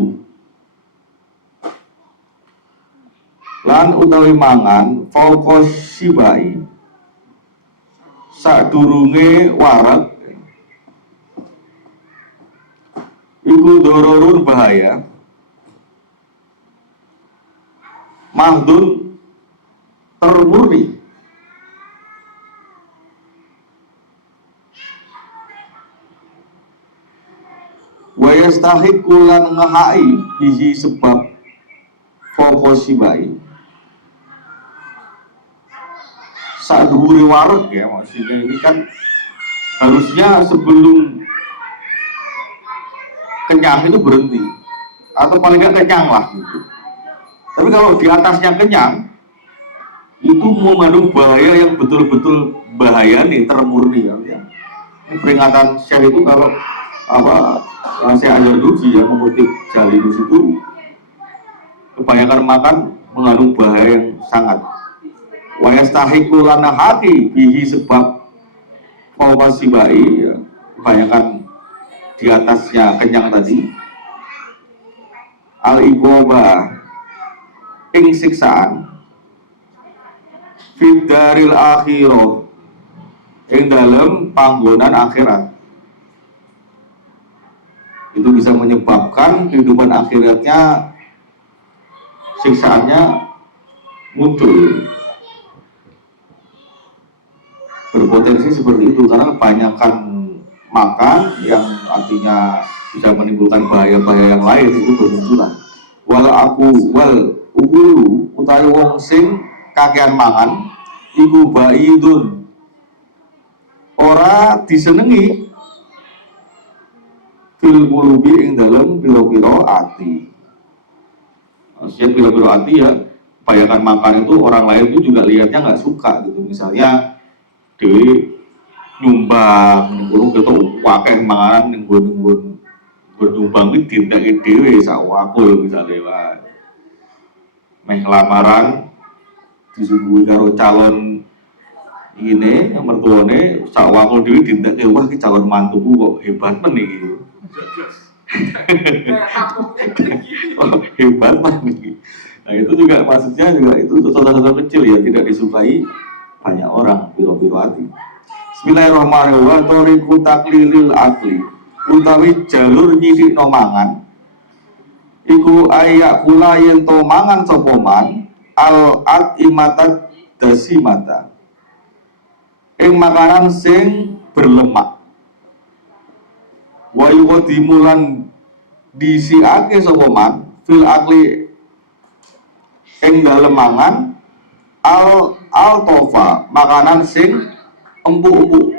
lan utawi mangan fauqa sibai sadurunge warak iku dororun bahaya mahdun termurni wa yastahiqu lan ngahai bihi sebab fauqa sibai saduri warak ya, maksudnya ini kan harusnya sebelum kenyang itu berhenti atau paling nggak kenyang lah gitu. Tapi kalau di atasnya kenyang itu mengandung bahaya yang betul-betul bahaya nih, termurni ya. Ini peringatan Syekh itu kalau Syekh Al-Jalusi yang mengutip Jalinus itu kebanyakan makan mengandung bahaya yang sangat. Wa yastahiqu lana haqi bihi sebab fawasibai ya, kebanyakan di atasnya kenyang tadi al-iqoba ing siksaan fidaril akhirah ing dalam panggonan akhirat. Itu bisa menyebabkan kehidupan akhiratnya siksaannya muncul, berpotensi seperti itu karena kebanyakan makan yang artinya bisa menimbulkan bahaya-bahaya yang lain itu bermunculan. Wal ukulu utawi wong sing kakean mangan iku baidun ora disenengi fil qulubi ing dalem pira-pira ati. Maksudnya pira-pira ati ya, kebanyakan makan itu orang lain itu juga lihatnya nggak suka gitu. Misalnya dewi nyumbang niku kita wakeh manganan ning nggon nyumbang iki dinteke dhewe sak wakul misale wae. Meh lamaran disuguhi karo calon ini yang mertuane sak wakul dhewe dinteke, wah iki calon mantuku kok hebat men iki. Hebat men iki. Nah itu juga maksudnya juga itu contoh-contoh kecil ya, tidak disukai banyak orang, biro-biro hati. Bismillahirrahmanirrahim. Wa tariqu taklilil akli utawi jalur nyidikno mangan iku ayak kula yen to mangan sapa man al atimatat dasimata ing makanan sing berlemak wa yuqadimu lan disiake sapa man fil akli ing dalem mangan al tofa makanan sing empuk-empuk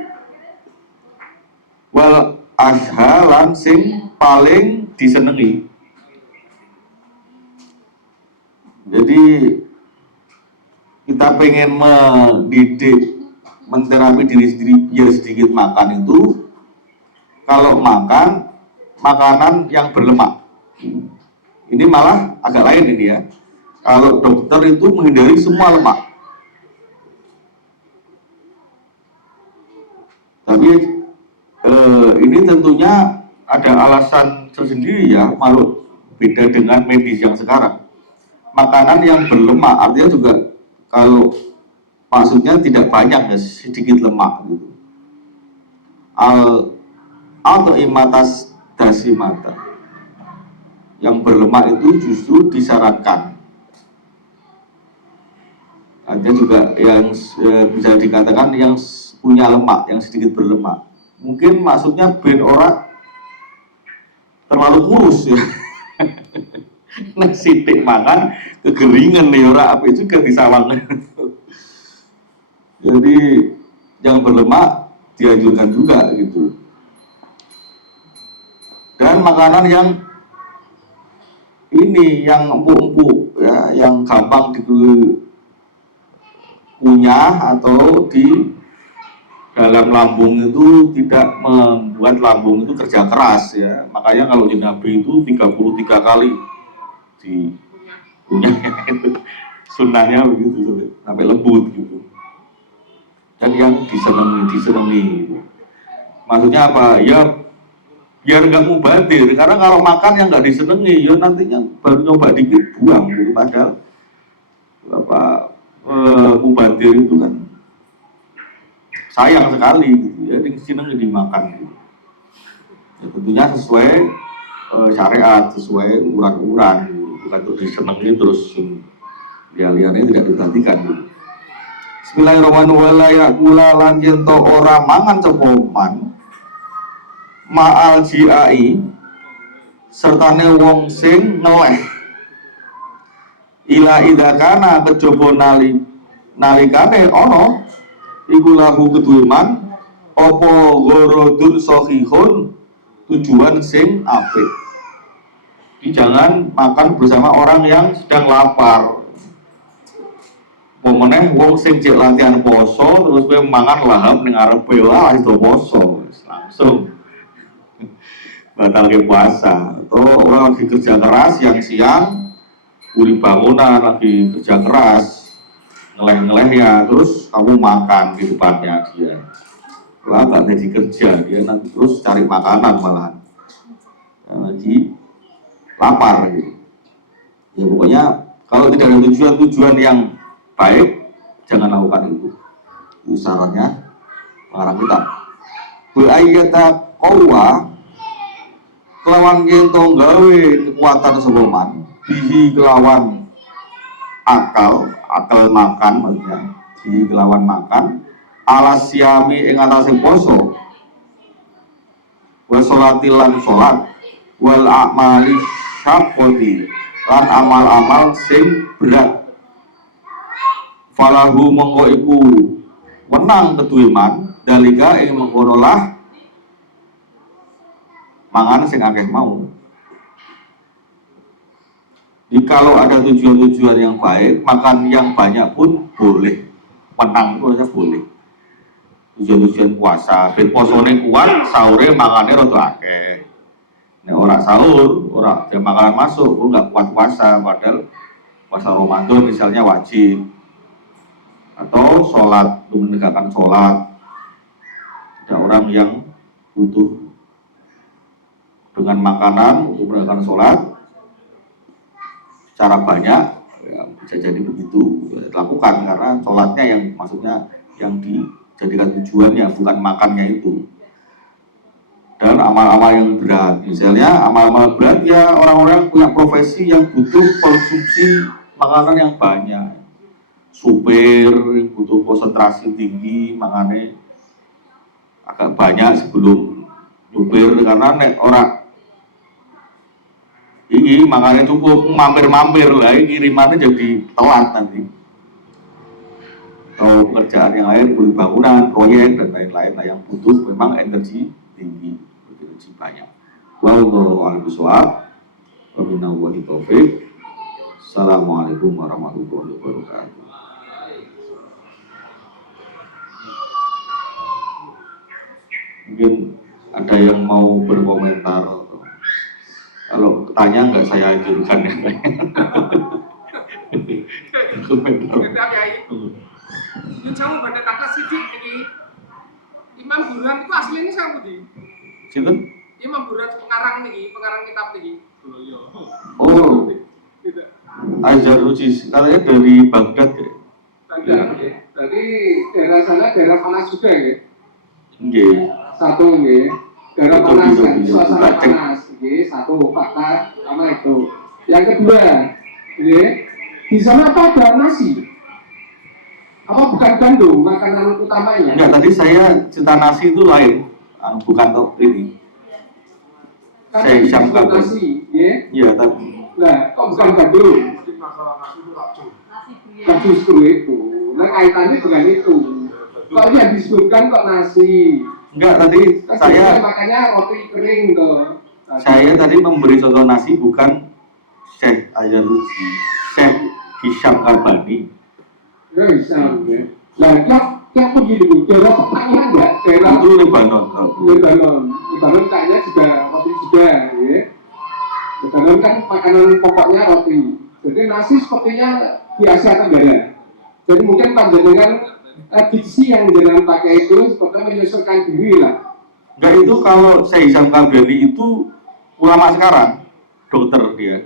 wal ashalan sing paling disenengi. Jadi kita pengen mendidik menterapi diri sendiri biar sedikit makan itu kalau makan makanan yang berlemak. Ini malah agak lain ini ya. Kalau dokter itu menghindari semua lemak. Tapi ini tentunya ada alasan tersendiri ya, makhluk beda dengan medis yang sekarang. Makanan yang berlemak artinya juga kalau maksudnya tidak banyak ya, sedikit lemak gitu. Atau imatas dasimata yang berlemak itu justru disarankan. Ada juga yang bisa dikatakan yang punya lemak, yang sedikit berlemak. Mungkin maksudnya ben ora terlalu kurus ya. Nah, sidik makan kegeringan nih ora apa juga disawang. Jadi yang berlemak dianjurkan juga gitu. Dan makanan yang ini yang empuk-empuk ya, yang gampang dikunyah atau di dalam lambung itu tidak membuat lambung itu kerja keras ya. Makanya kalau di Nabi itu 33 kali dikunyah itu sunnahnya begitu sampai lembut gitu. Dan yang disenangi gitu. Maksudnya apa? Ya biar nggak mubadir, karena kalau makan yang nggak disenangi ya nantinya baru nyoba dikit buang gitu. Padahal mubadir itu kan sayang sekali gitu ya, disenangi dimakan gitu. Ya, tentunya sesuai syariat, sesuai ukuran-ukuran gitu. Bukan untuk disenangi terus liar-liarnya tidak diperhatikan gitu. Bismillahirrahmanirrahim. Lan yen to ora mangan cepoman ma'al jiai sertane wong sing ngeleh ila idakana kejaba nalikane ana iku lahu kedue man apa gharadun sahihun tujuan sing apik. Jadi jangan makan bersama orang yang sedang lapar. Pemeneh wong sing cek latihan poso terus kowe mangan lahap ning arepe wah itu poso langsung batal ke puasa. Atau orang lagi kerja keras siang kuli bangunan lagi kerja keras ngeleh-ngeleh ya terus kamu makan di depannya dia. Wah gak jadi kerja dia nanti terus cari makanan malahan lagi lapar gitu. Ya pokoknya kalau tidak ada tujuan yang baik, jangan lakukan itu. Itu sarannya melarang kita. Be'ayyata qawwa kelawan ento gawe kekuatan sepoman bihi kelawan akal makan maksudnya bihi kelawan makan alas siami ing atase poso wa sholatil lan sholat wal a'mali syaqoti lan amal-amal sing berat falahu mongko iku wenang kedue man dalika ing mengkono lah mangan sing akeh mau. Jadi kalau ada tujuan-tujuan yang baik, makan yang banyak pun boleh. Menang itu aja boleh. Tujuan-tujuan puasa, ben posone kuat, sahure mangane rada akeh. Nek ora sahur, ora jam makanan masuk, lu nggak kuat puasa, padahal puasa Ramadan misalnya wajib. Atau sholat, untuk menegakkan sholat. Ada orang yang butuh dengan makanan untuk menegakkan sholat secara banyak ya, bisa jadi begitu lakukan karena sholatnya yang maksudnya yang dijadikan tujuannya bukan makannya itu. Dan amal-amal yang berat, misalnya amal-amal berat ya orang-orang punya profesi yang butuh konsumsi makanan yang banyak, supir butuh konsentrasi tinggi makanya agak banyak sebelum supir karena nek orang ini makanya cukup mampir-mampir lah, kirimannya jadi telat nanti. Atau pekerjaan yang lain, kulit bangunan, proyek dan lain-lain lah yang butuh memang energi tinggi, energi banyak. Wallahu a'lam bishawab. Wabillahi taufiq. Assalamualaikum warahmatullahi wabarakatuh. mungkin ada yang mau berkomentar. Kalau tanya nggak saya ajukan ya. Komentar. Yang kamu pada kata sidik ini Imam Burhan itu aslinya siapa di? Siapa? Imam Burhan pengarang nih, pengarang kitab nih. Oh, Azhar Ruji, katanya dari Baghdad ya? Baghdad, ya. Jadi daerah sana daerah panas juga ya? Nggih. Satu ya, daerah panas kan, suasana Aceh. panas. Ya, satu fakta sama itu. Yang kedua, ya, di sana apa ada nasi? Apa bukan gandum makanan utamanya? Enggak, tadi saya cerita nasi itu lain, bukan top ini. Kan Saya disebut sangka nasi, ya. Iya, tapi Nah, kok bukan gandum? Nasi justru itu. Nah, kaitannya dengan itu. Kok yang disebutkan kok nasi? enggak, tadi Kan saya makanya roti kering tuh. saya tadi memberi contoh nasi bukan Syekh Azhar Ruji, Syekh Hisham Karbani. Ya bisa. Nah, yang begini, daerah pertanian enggak? Daerah Itu Lebanon. Lebanon kayaknya juga roti juga, ya. Lebanon kan makanan pokoknya roti. Jadi nasi sepertinya di Asia Tenggara. Jadi mungkin panjenengan diksi yang jenengan pakai itu seperti menyesuaikan diri lah. Enggak, itu kalau Syekh Hisham Karbani itu ulama sekarang, dokter dia.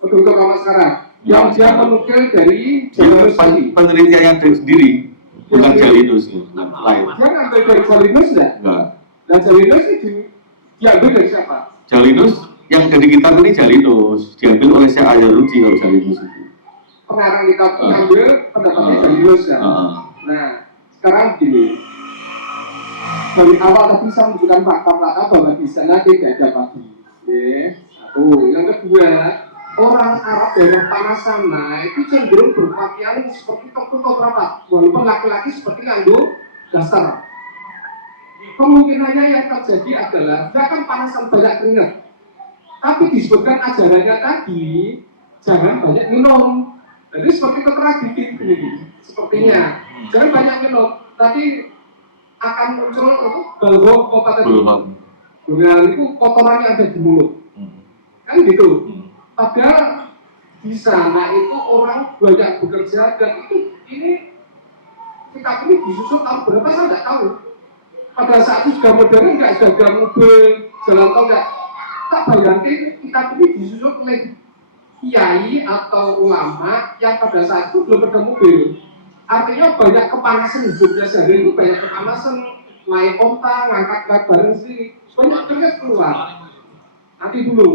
Untuk ulama sekarang, yang dia menukil dari Jalinus tadi. Penelitiannya sendiri, bukan Jalinus, lain. Dia ngambil dari Jalinus enggak? Enggak. Dan Jalinus itu diambil dari siapa? Jalinus yang dari kitab ini Jalinus diambil oleh Syekh Azhar Ruji kalau Jalinus itu. Pengarang kitab mengambil pendapatnya Jalinus kan. Nah, sekarang begini. Dari awal tadi saya menunjukkan fakta-fakta bahwa di sana tidak ada padi. Ya, satu. Yang kedua, orang Arab daerah panas sana itu cenderung berpakaian seperti tertutup rapat, walaupun laki-laki seperti nganggo daster. Kemungkinannya yang terjadi adalah dia kan panasan banyak keringat, tapi disebutkan ajarannya tadi jangan banyak minum. Jadi seperti kontradiktif ini, sepertinya jangan banyak minum. Tadi akan muncul balgam apa tadi? Dengan itu kotoran yang ada di mulut, kan gitu. Padahal di sana itu orang banyak bekerja dan itu ini kita ini disusun tahun berapa saya nggak tahu. Pada saat itu sudah modern nggak, sudah ada mobil jalan tol nggak. Tak bayangkan kita ini disusun oleh kiai atau ulama yang pada saat itu belum ada mobil. Artinya banyak kepanasan hidupnya sehari itu, banyak kepanasan naik onta, ngangkat berat bareng sendiri, banyak keringat keluar. Nanti belum.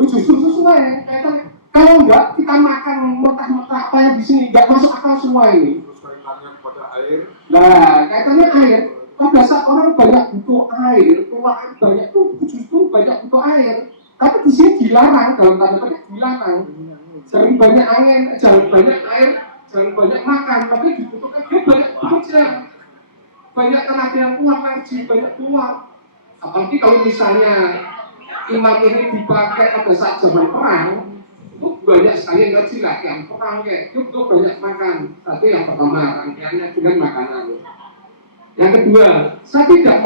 Justru sesuai. Kalau enggak kita makan mentah-mentah apa yang di sini enggak masuk akal semua ini. Nah, kaitannya air. Pada saat orang banyak butuh air, keluar air banyak tuh justru banyak butuh air. Tapi di sini dilarang, dalam tanda petik dilarang. Jangan banyak angin, jangan banyak air, jangan banyak makan, tapi dibutuhkan dia banyak bekerja. Banyak tenaga yang keluar, energi banyak keluar. Apalagi kalau misalnya imam ini dipakai pada saat zaman perang, itu banyak sekali energi latihan perang kayak itu banyak makan. Satu yang pertama, rangkaiannya dengan makanan. Yang kedua, saya tidak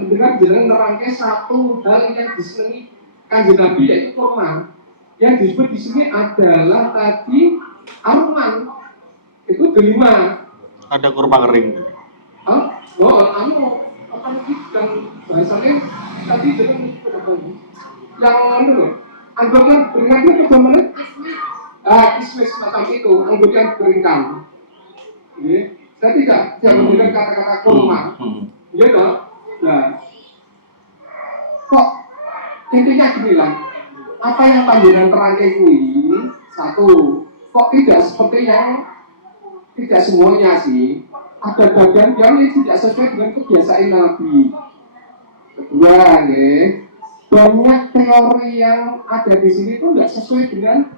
mendengar jenengan merangkai satu hal yang disenangi Kanjeng Nabi, yaitu kurma. Yang disebut di sini adalah tadi aruman. Itu delima. Ada kurma kering. Apa lagi yang bahasanya tadi jenengan yang anggur yang beringannya ke mana? Kismis macam itu, anggur yang beringkan. Saya tidak mendengar kata-kata kurma. Iya toh? Nah, kok intinya gini lah. Apa yang panjenengan terangkai ini, satu, kok tidak seperti yang tidak semuanya sih. Ada bagian yang tidak sesuai dengan kebiasaan Nabi. Kedua, banyak teori yang ada di sini itu tidak sesuai dengan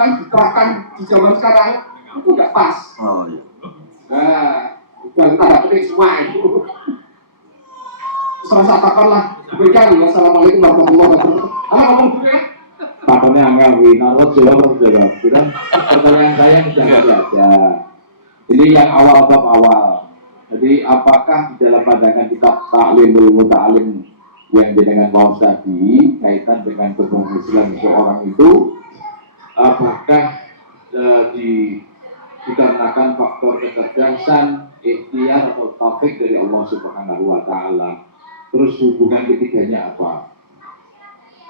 kan diterapkan di zaman sekarang itu tidak pas. Oh iya. Nah, dan tanda petik semua itu. Serasa katakanlah diberikan. Wassalamualaikum warahmatullahi wabarakatuh. Halo, ngomong dulu ya. Takutnya angka wina, lo jawab. Bilang pertanyaan saya yang sudah ada. Ini yang awal bab awal. Jadi apakah di dalam pandangan kitab Ta'limul Muta'alim yang dengan bawah tadi kaitan dengan keberhasilan seseorang itu, apakah dikarenakan faktor kecerdasan, ikhtiar atau taufik dari Allah Subhanahu wa Ta'ala? Terus hubungan ketiganya apa?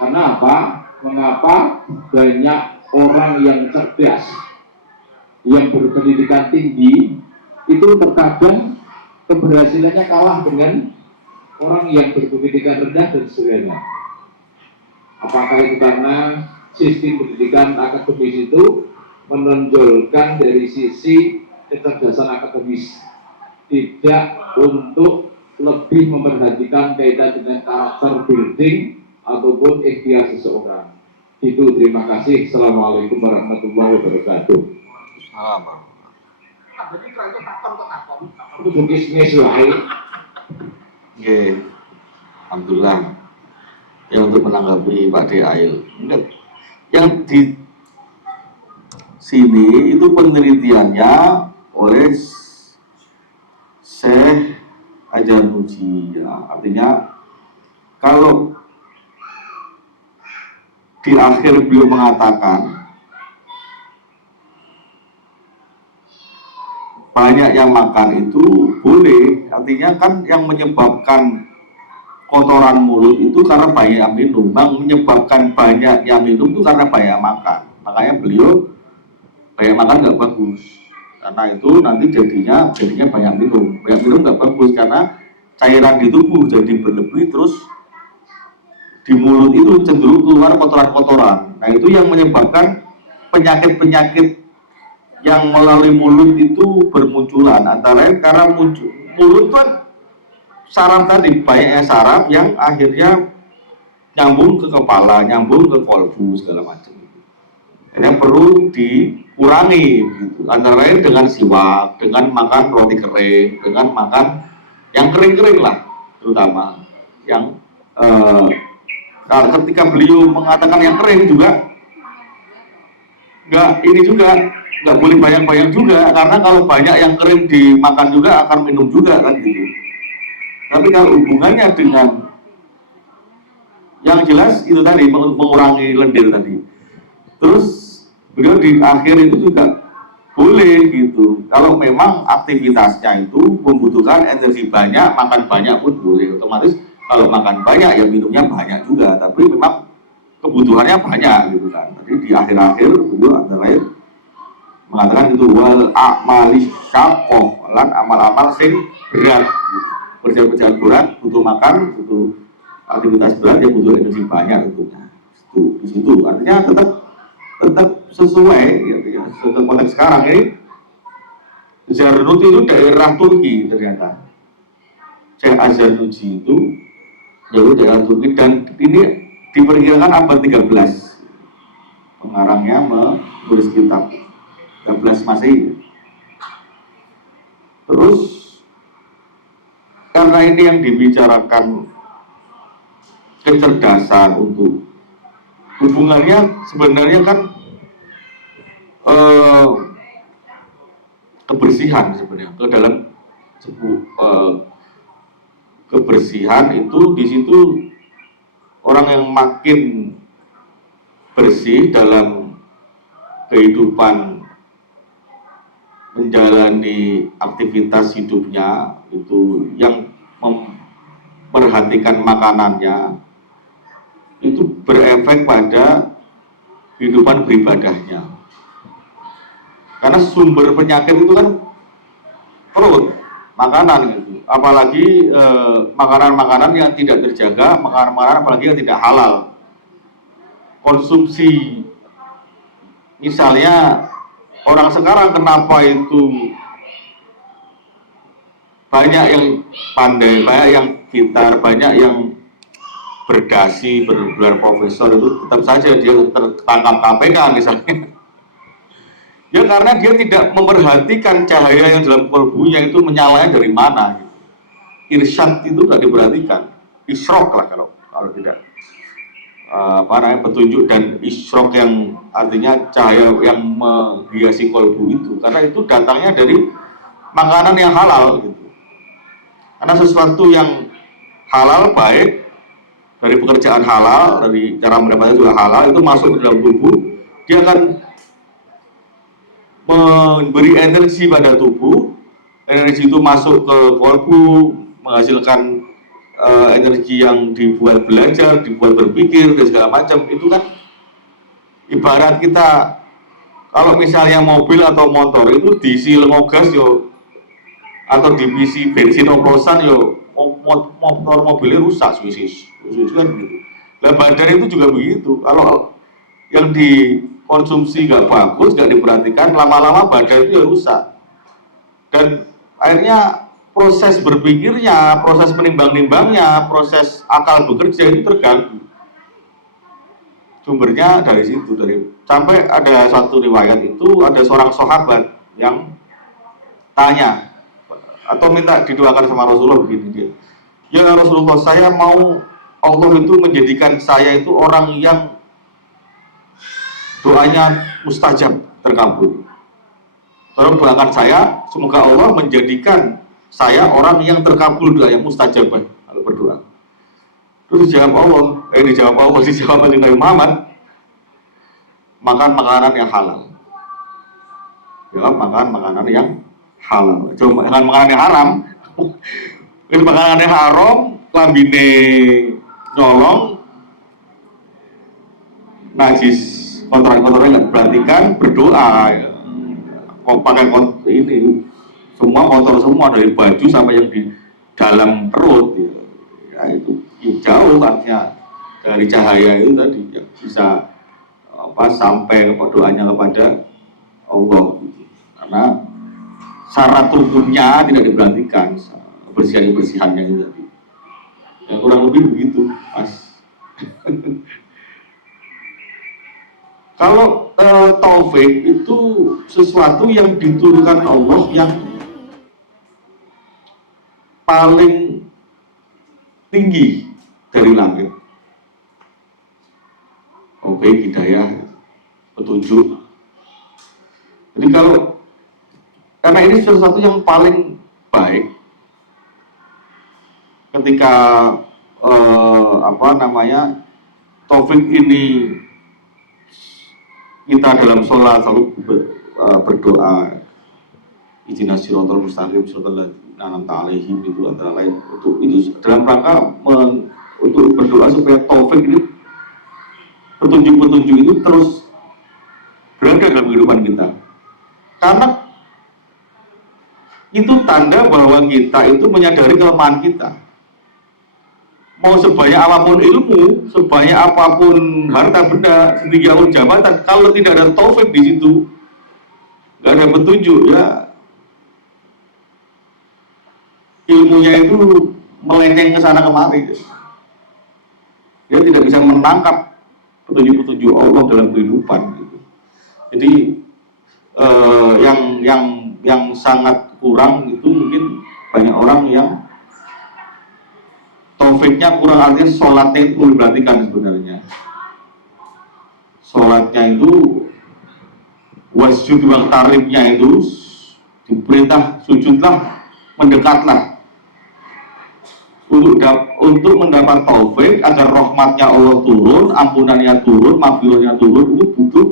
Karena apa? Mengapa banyak orang yang cerdas, yang berpendidikan tinggi, itu terkadang keberhasilannya kalah dengan orang yang berpendidikan rendah dan sebagainya? Apakah itu karena sistem pendidikan akademis itu menonjolkan dari sisi kecerdasan akademis, tidak untuk lebih memperhatikan kaitan dengan karakter building ataupun ikhtiar seseorang? Itu, terima kasih. Assalamualaikum warahmatullahi wabarakatuh. Jadi kerangka takon kok takon. Aku bukis-bukis wae. Oke, alhamdulillah. Ya, untuk menanggapi Pak Ail, yang di sini itu penelitiannya oleh Syekh Ajarnuji, ya. Artinya kalau di akhir beliau mengatakan banyak yang makan itu boleh, artinya kan yang menyebabkan kotoran mulut itu karena banyak yang minum. Yang menyebabkan banyak yang minum itu karena banyak makan. Makanya beliau banyak makan nggak bagus, karena itu nanti jadinya banyak minum. Banyak minum nggak bagus karena cairan di tubuh jadi berlebih, terus di mulut itu cenderung keluar kotoran-kotoran. Nah, itu yang menyebabkan penyakit-penyakit yang melalui mulut itu bermunculan. Antara lain karena mulut kan saraf tadi, banyaknya saraf yang akhirnya nyambung ke kepala, nyambung ke kolbu segala macam. Yang perlu dikurangi gitu. Antara lain dengan siwak, dengan makan roti kering, dengan makan yang kering-kering lah, terutama yang ketika beliau mengatakan yang kering juga nggak boleh banyak-banyak juga, karena kalau banyak yang kering dimakan juga akan minum juga kan gitu. Tapi kalau hubungannya dengan yang jelas itu tadi, mengurangi lendir tadi. Terus beliau di akhir itu juga boleh gitu. Kalau memang aktivitasnya itu membutuhkan energi banyak, makan banyak pun boleh. Otomatis kalau makan banyak ya minumnya banyak juga. Tapi memang kebutuhannya banyak gitu kan. Jadi di akhir-akhir beliau antara lain mengatakan itu wal a'malis syaqqah, lan amal-amal sing berat. Kerjaan-kerjaan berat butuh makan, butuh aktivitas berat, ya butuh energi banyak tentunya. Itu di situ artinya tetap sesuai ya, sesuai konteks sekarang ini. Zarnuji itu daerah Turki ternyata. Syekh Ajarnuji itu yaitu daerah Turki, dan ini diperkirakan abad 13 pengarangnya menulis kitab 13 Masehi. Terus karena ini yang dibicarakan kecerdasan untuk hubungannya sebenarnya kan kebersihan sebenarnya ke dalam kebersihan itu di situ orang yang makin bersih dalam kehidupan menjalani aktivitas hidupnya itu, yang memperhatikan makanannya itu berefek pada kehidupan beribadahnya. Karena sumber penyakit itu kan perut, makanan gitu. Apalagi makanan-makanan yang tidak terjaga, makanan-makanan apalagi yang tidak halal. Konsumsi, misalnya orang sekarang kenapa itu banyak yang pandai, banyak yang pintar, banyak yang berdasi, bergelar profesor, itu tetap saja dia tertangkap KPK misalnya. Ya karena dia tidak memperhatikan cahaya yang dalam kolbunya itu menyalanya dari mana. Irsyad itu tidak diperhatikan, isyrok lah kalau tidak petunjuk dan isyrok yang artinya cahaya yang menghiasi kolbu itu, karena itu datangnya dari makanan yang halal gitu. Karena sesuatu yang halal baik, dari pekerjaan halal, dari cara mendapatnya juga halal, itu masuk ke dalam tubuh, dia akan memberi energi pada tubuh. Energi itu masuk ke kolbu, menghasilkan energi yang dibuat belajar, dibuat berpikir, dan segala macam. Itu kan ibarat kita, kalau misalnya mobil atau motor itu diisi lengogas yo, atau diisi bensin oplosan yo, motor mobilnya rusak, swisis kan begitu. Dan badan itu juga begitu. Kalau yang dikonsumsi nggak bagus, nggak diperhatikan, lama-lama badan itu ya rusak. Dan akhirnya proses berpikirnya, proses menimbang-nimbangnya, proses akal bekerja itu terganggu. Sumbernya dari situ, sampai ada satu riwayat itu, ada seorang sahabat yang tanya atau minta didoakan sama Rasulullah begini dia, ya Rasulullah, saya mau Allah itu menjadikan saya itu orang yang doanya mustajab, terkabul. Tolong doakan saya, semoga Allah menjadikan saya orang yang terkabul doa, yang mustajab kalau berdoa. Terus dijawab oleh Nabi Muhammad, makan makanan yang halal. Ya, makan makanan yang halal. Coba makan makanan yang haram. Ini makanan yang haram, lambine nyolong, najis, kotoran-kotoran nggak diperhatikan, berdoa. Ya. Pakai ini semua kotor semua, dari baju sampai yang di dalam perut ya itu jauh artinya dari cahaya itu tadi yang bisa sampai doanya kepada Allah karena syarat tubuhnya tidak diperhatikan, bersihannya itu tadi ya, kurang lebih begitu Mas. Kalau taufik itu sesuatu yang diturunkan Allah yang paling tinggi dari langit. Taufik, hidayah, petunjuk. Jadi karena ini sesuatu yang paling baik, ketika taufik ini kita dalam sholat selalu berdoa ihdinas siratal mustaqim siratal ladzina an'amta 'alaihim, itu antara lain untuk itu dalam rangka untuk berdoa supaya taufik ini, petunjuk-petunjuk itu terus berada dalam kehidupan kita, karena itu tanda bahwa kita itu menyadari kelemahan kita. Mau sebanyak apapun ilmu, sebanyak apapun harta benda, setinggi apapun jabatan, kalau tidak ada taufik di situ, nggak ada petunjuk, ya ilmunya itu melenceng ke sana kemari. Dia tidak bisa menangkap petunjuk-petunjuk Allah dalam kehidupan. Gitu. Jadi yang sangat kurang itu mungkin banyak orang yang taufiknya kurang, artinya sholatnya itu diperhatikan sebenarnya. Sholatnya itu wasjud waqtaribnya itu diperintah sujudlah, mendekatlah untuk mendapat taufik agar rahmatnya Allah turun, ampunannya turun, maghfirahnya turun. Itu butuh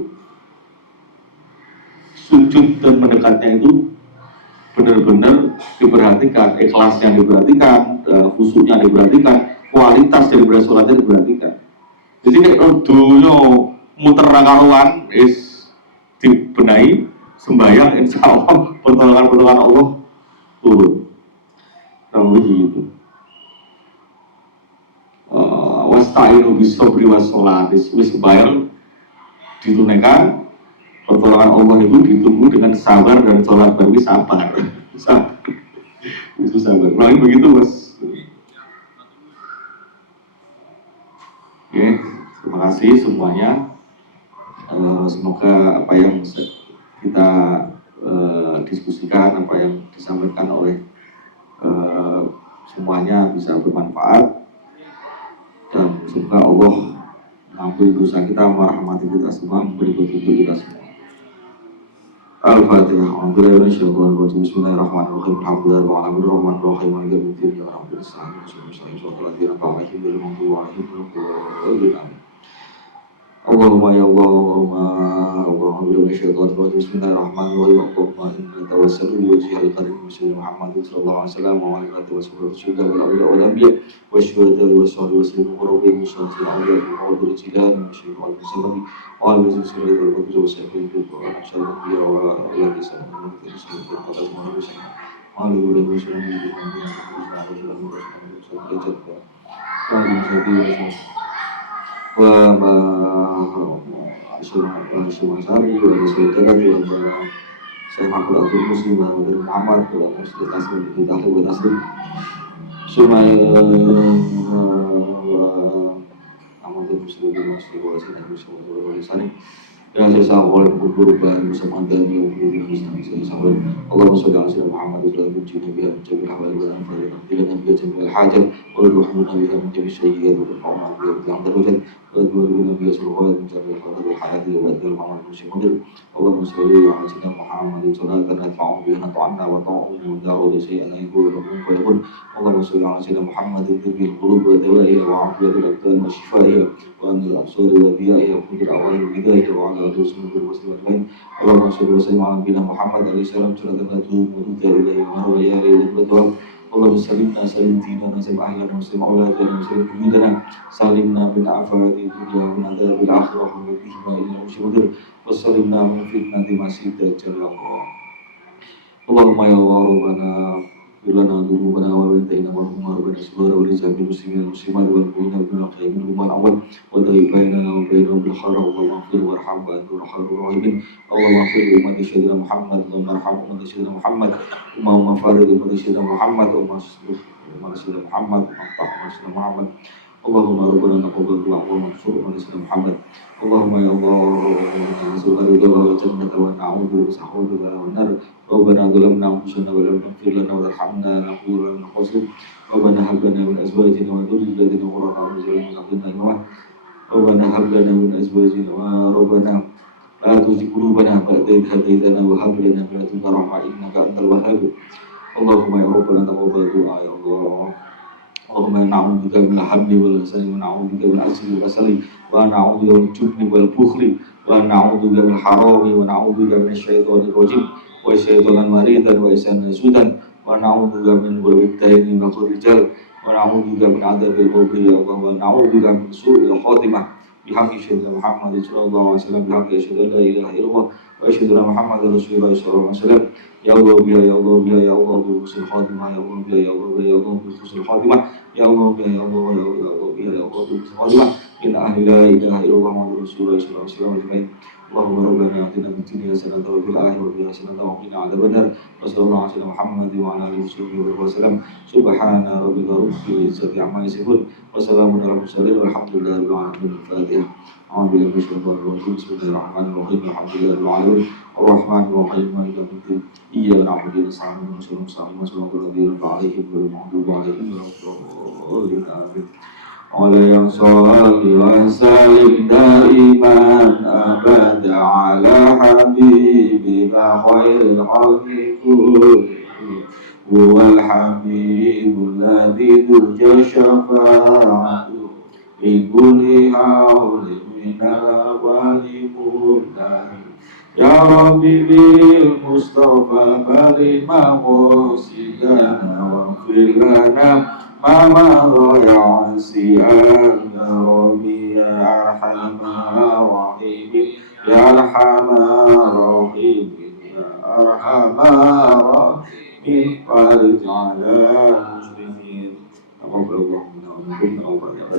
sujud dan mendekatnya itu benar-benar diperhatikan, ikhlasnya diperhatikan, khusyuknya diperhatikan, kualitas daripada sholatnya diperhatikan. Jadi nek dunya muter karuan dibenahi sembahyang, insya Allah pertolongan Allah turun. Kalau begitu. Wasta'inu bis-sabri was-sholat, wis sembahyang ditunaikan, pertolongan Allah itu ditunggu dengan sabar dan sholat baru sabar. Itu sabar. Nah, begitu Mas. Oke, terima kasih semuanya. Semoga apa yang kita diskusikan, apa yang disampaikan oleh semuanya bisa bermanfaat, dan semoga Allah mengampuni dosa kita, merahmati kita semua, memberi petunjuk kita semua. Al-Fatihah. Alhamdulillah syaitanir rajim. Bismillahirrahmanirrahim. Alhamdulillah rabbil alamin arrahmanirrahim maliki yaumiddin. Ya rabbil alamin. Allahumma ya Allahumma bismillahirrahmanirrahim. Allahumma inna tawassalu bi wajhil karim Muhammad sallallahu alaihi wasallam wa ala alihi wa sahbihi wal anbiya wa syuhada wa sahbihi wa sallam wa rabbil alamin wa qadril jilani wa syuhada wa sallam wa ala alihi wa sahbihi wa sallam wa ala alihi wa sallam Syumasari wa saudara wa saya makhluk muslim wa Muhammad wa muslim taslim kita wa taslim sumai amal muslimin wa sallallahu yang saya sampaikan berkorban bersama Anda yang saya sampaikan Allahumma sholli ala sayyidina Muhammad wa ala alihi wa sahbihi wa sallam dengan biya jamil hajat wa rahmuna biha min jami sayyi'at wa fa'na biha bi amdal Nabi sallallahu alaihi wasallam hayati wa adil Muhammad muslimin Allahumma sholli ala sayyidina Muhammad salatan atfa'u biha ta'anna wa ta'u min da'u sayyidina yaqulu wa yaqul Allahumma sholli ala sayyidina Muhammad bil qulub wa dawa'iha wa afiyatil abdan wa shifaiha wa anil absar wa diya'iha wa qudra wa hidayah wa ala alihi wa sahbihi Allahumma sholli wa sallim ala nabiyyina Muhammad alaihi salam salatan natubu ilahi wa ya ilahi Allahumma salimna salim dinana salim ahlana muslim auladana muslim buyutana salimna min afati dunya min adabil akhirah wa min bihima ila musyidir wa salimna min fitnati masih dajjal ya Allah Allahumma ya Allah Rabbana bilana dhunubana wa bintaina wa humma rabbana subhanahu wa ta'ala muslimin muslimat wal mu'minat bil khairin wal awal wa daibaina wa bainahum bil khair wa maghfir warham wa antur khairur rahimin Allahumma fir ummati sayyidina Muhammad wa marham ummati sayyidina Muhammad Allahumma farid ummati sayyidina Muhammad wa masrif ummati sayyidina Muhammad wa aftah ummati sayyidina Muhammad Allahumma rabbana taqabbal du'a wa maghfir ummati sayyidina Muhammad Allahumma ya Allah nas'aluka ridha wa jannata wa na'udzu bika min nar Rabbana zalamna anfusana wa lam taghfir lana wa tarhamna lanakunanna minal khasirin Rabbana hab lana min azwajina wa dhurriyyatina qurrata a'yun waj'alna lil-muttaqina Rabbana hab lana min azwajina wa rabbana la tuzigh qulubana ba'da idh hadaytana wa hab lana min ladunka rahmah innaka antal wahhab Allahumma ya rabbana taqabbal du'a ya Allah Allahumma na'udzubika min al-hammi wal hasani wa na'udzubika min al-'ajzi wal kasali wa na'udzubika min al-jubni wal bukhli wa na'udzubika min al-harami wa na'udzubika min asy-syaithanir rajim wa syaitan maridan wa isan sudan wa na'udzubika min ghurabitaini wa rijal wa na'udzubika min adzabil qabri ya Allah wa na'udzubika min su'il khatimah bihaqqi sayyidina Muhammad sallallahu alaihi wasallam bihaqqi asyhadu an la ilaha illallah wa asyhadu anna Muhammadar rasulullah sallallahu alaihi wasallam ya Allah ya Allah ya Allah bi husnil khatimah ya Allah ya Allah ya Allah bi husnil khatimah ya Allah ya Allah ya Allah ya Allah bi husnil khatimah inna ahli la ilaha illallah Muhammadur rasulullah sallallahu alaihi wasallam Allahumma rabbana atina fid dunya hasanatan wa fil akhirati hasanatan wa qina adzabannar wa sallallahu alaihi Muhammad wa ala alihi wa sallam subhana rabbika rabbil izzati amma yasifun wa salamun alal mursalin walhamdulillahi rabbil alamin al-fatihah a'udzu billahi minasyaitonir rajim bismillahirrahmanirrahim alhamdulillahi rabbil alamin arrahmanir rahim maliki yaumiddin iyyaka na'budu wa iyyaka nasta'in ihdinas siratal ladzina an'amta 'alaihim ghairil maghdubi 'alaihim waladdallin amin Alayhi salli wa sallim daiman abada ala habibina khairil khalqi kullihim huwal habibul ladzi turja syafa'atuhu fi kulli hawlin minal awwali mudda'in Ya Rabbi bil Mustafa bali maqasidana wa fir lana Mama ya Asiyana Rabbi ya Arhamar Rahimin Ya Arhamar Rahimin Ya Arhamar Rahimin Farij ala muslimin Assalamualaikum warahmatullahi wabarakatuh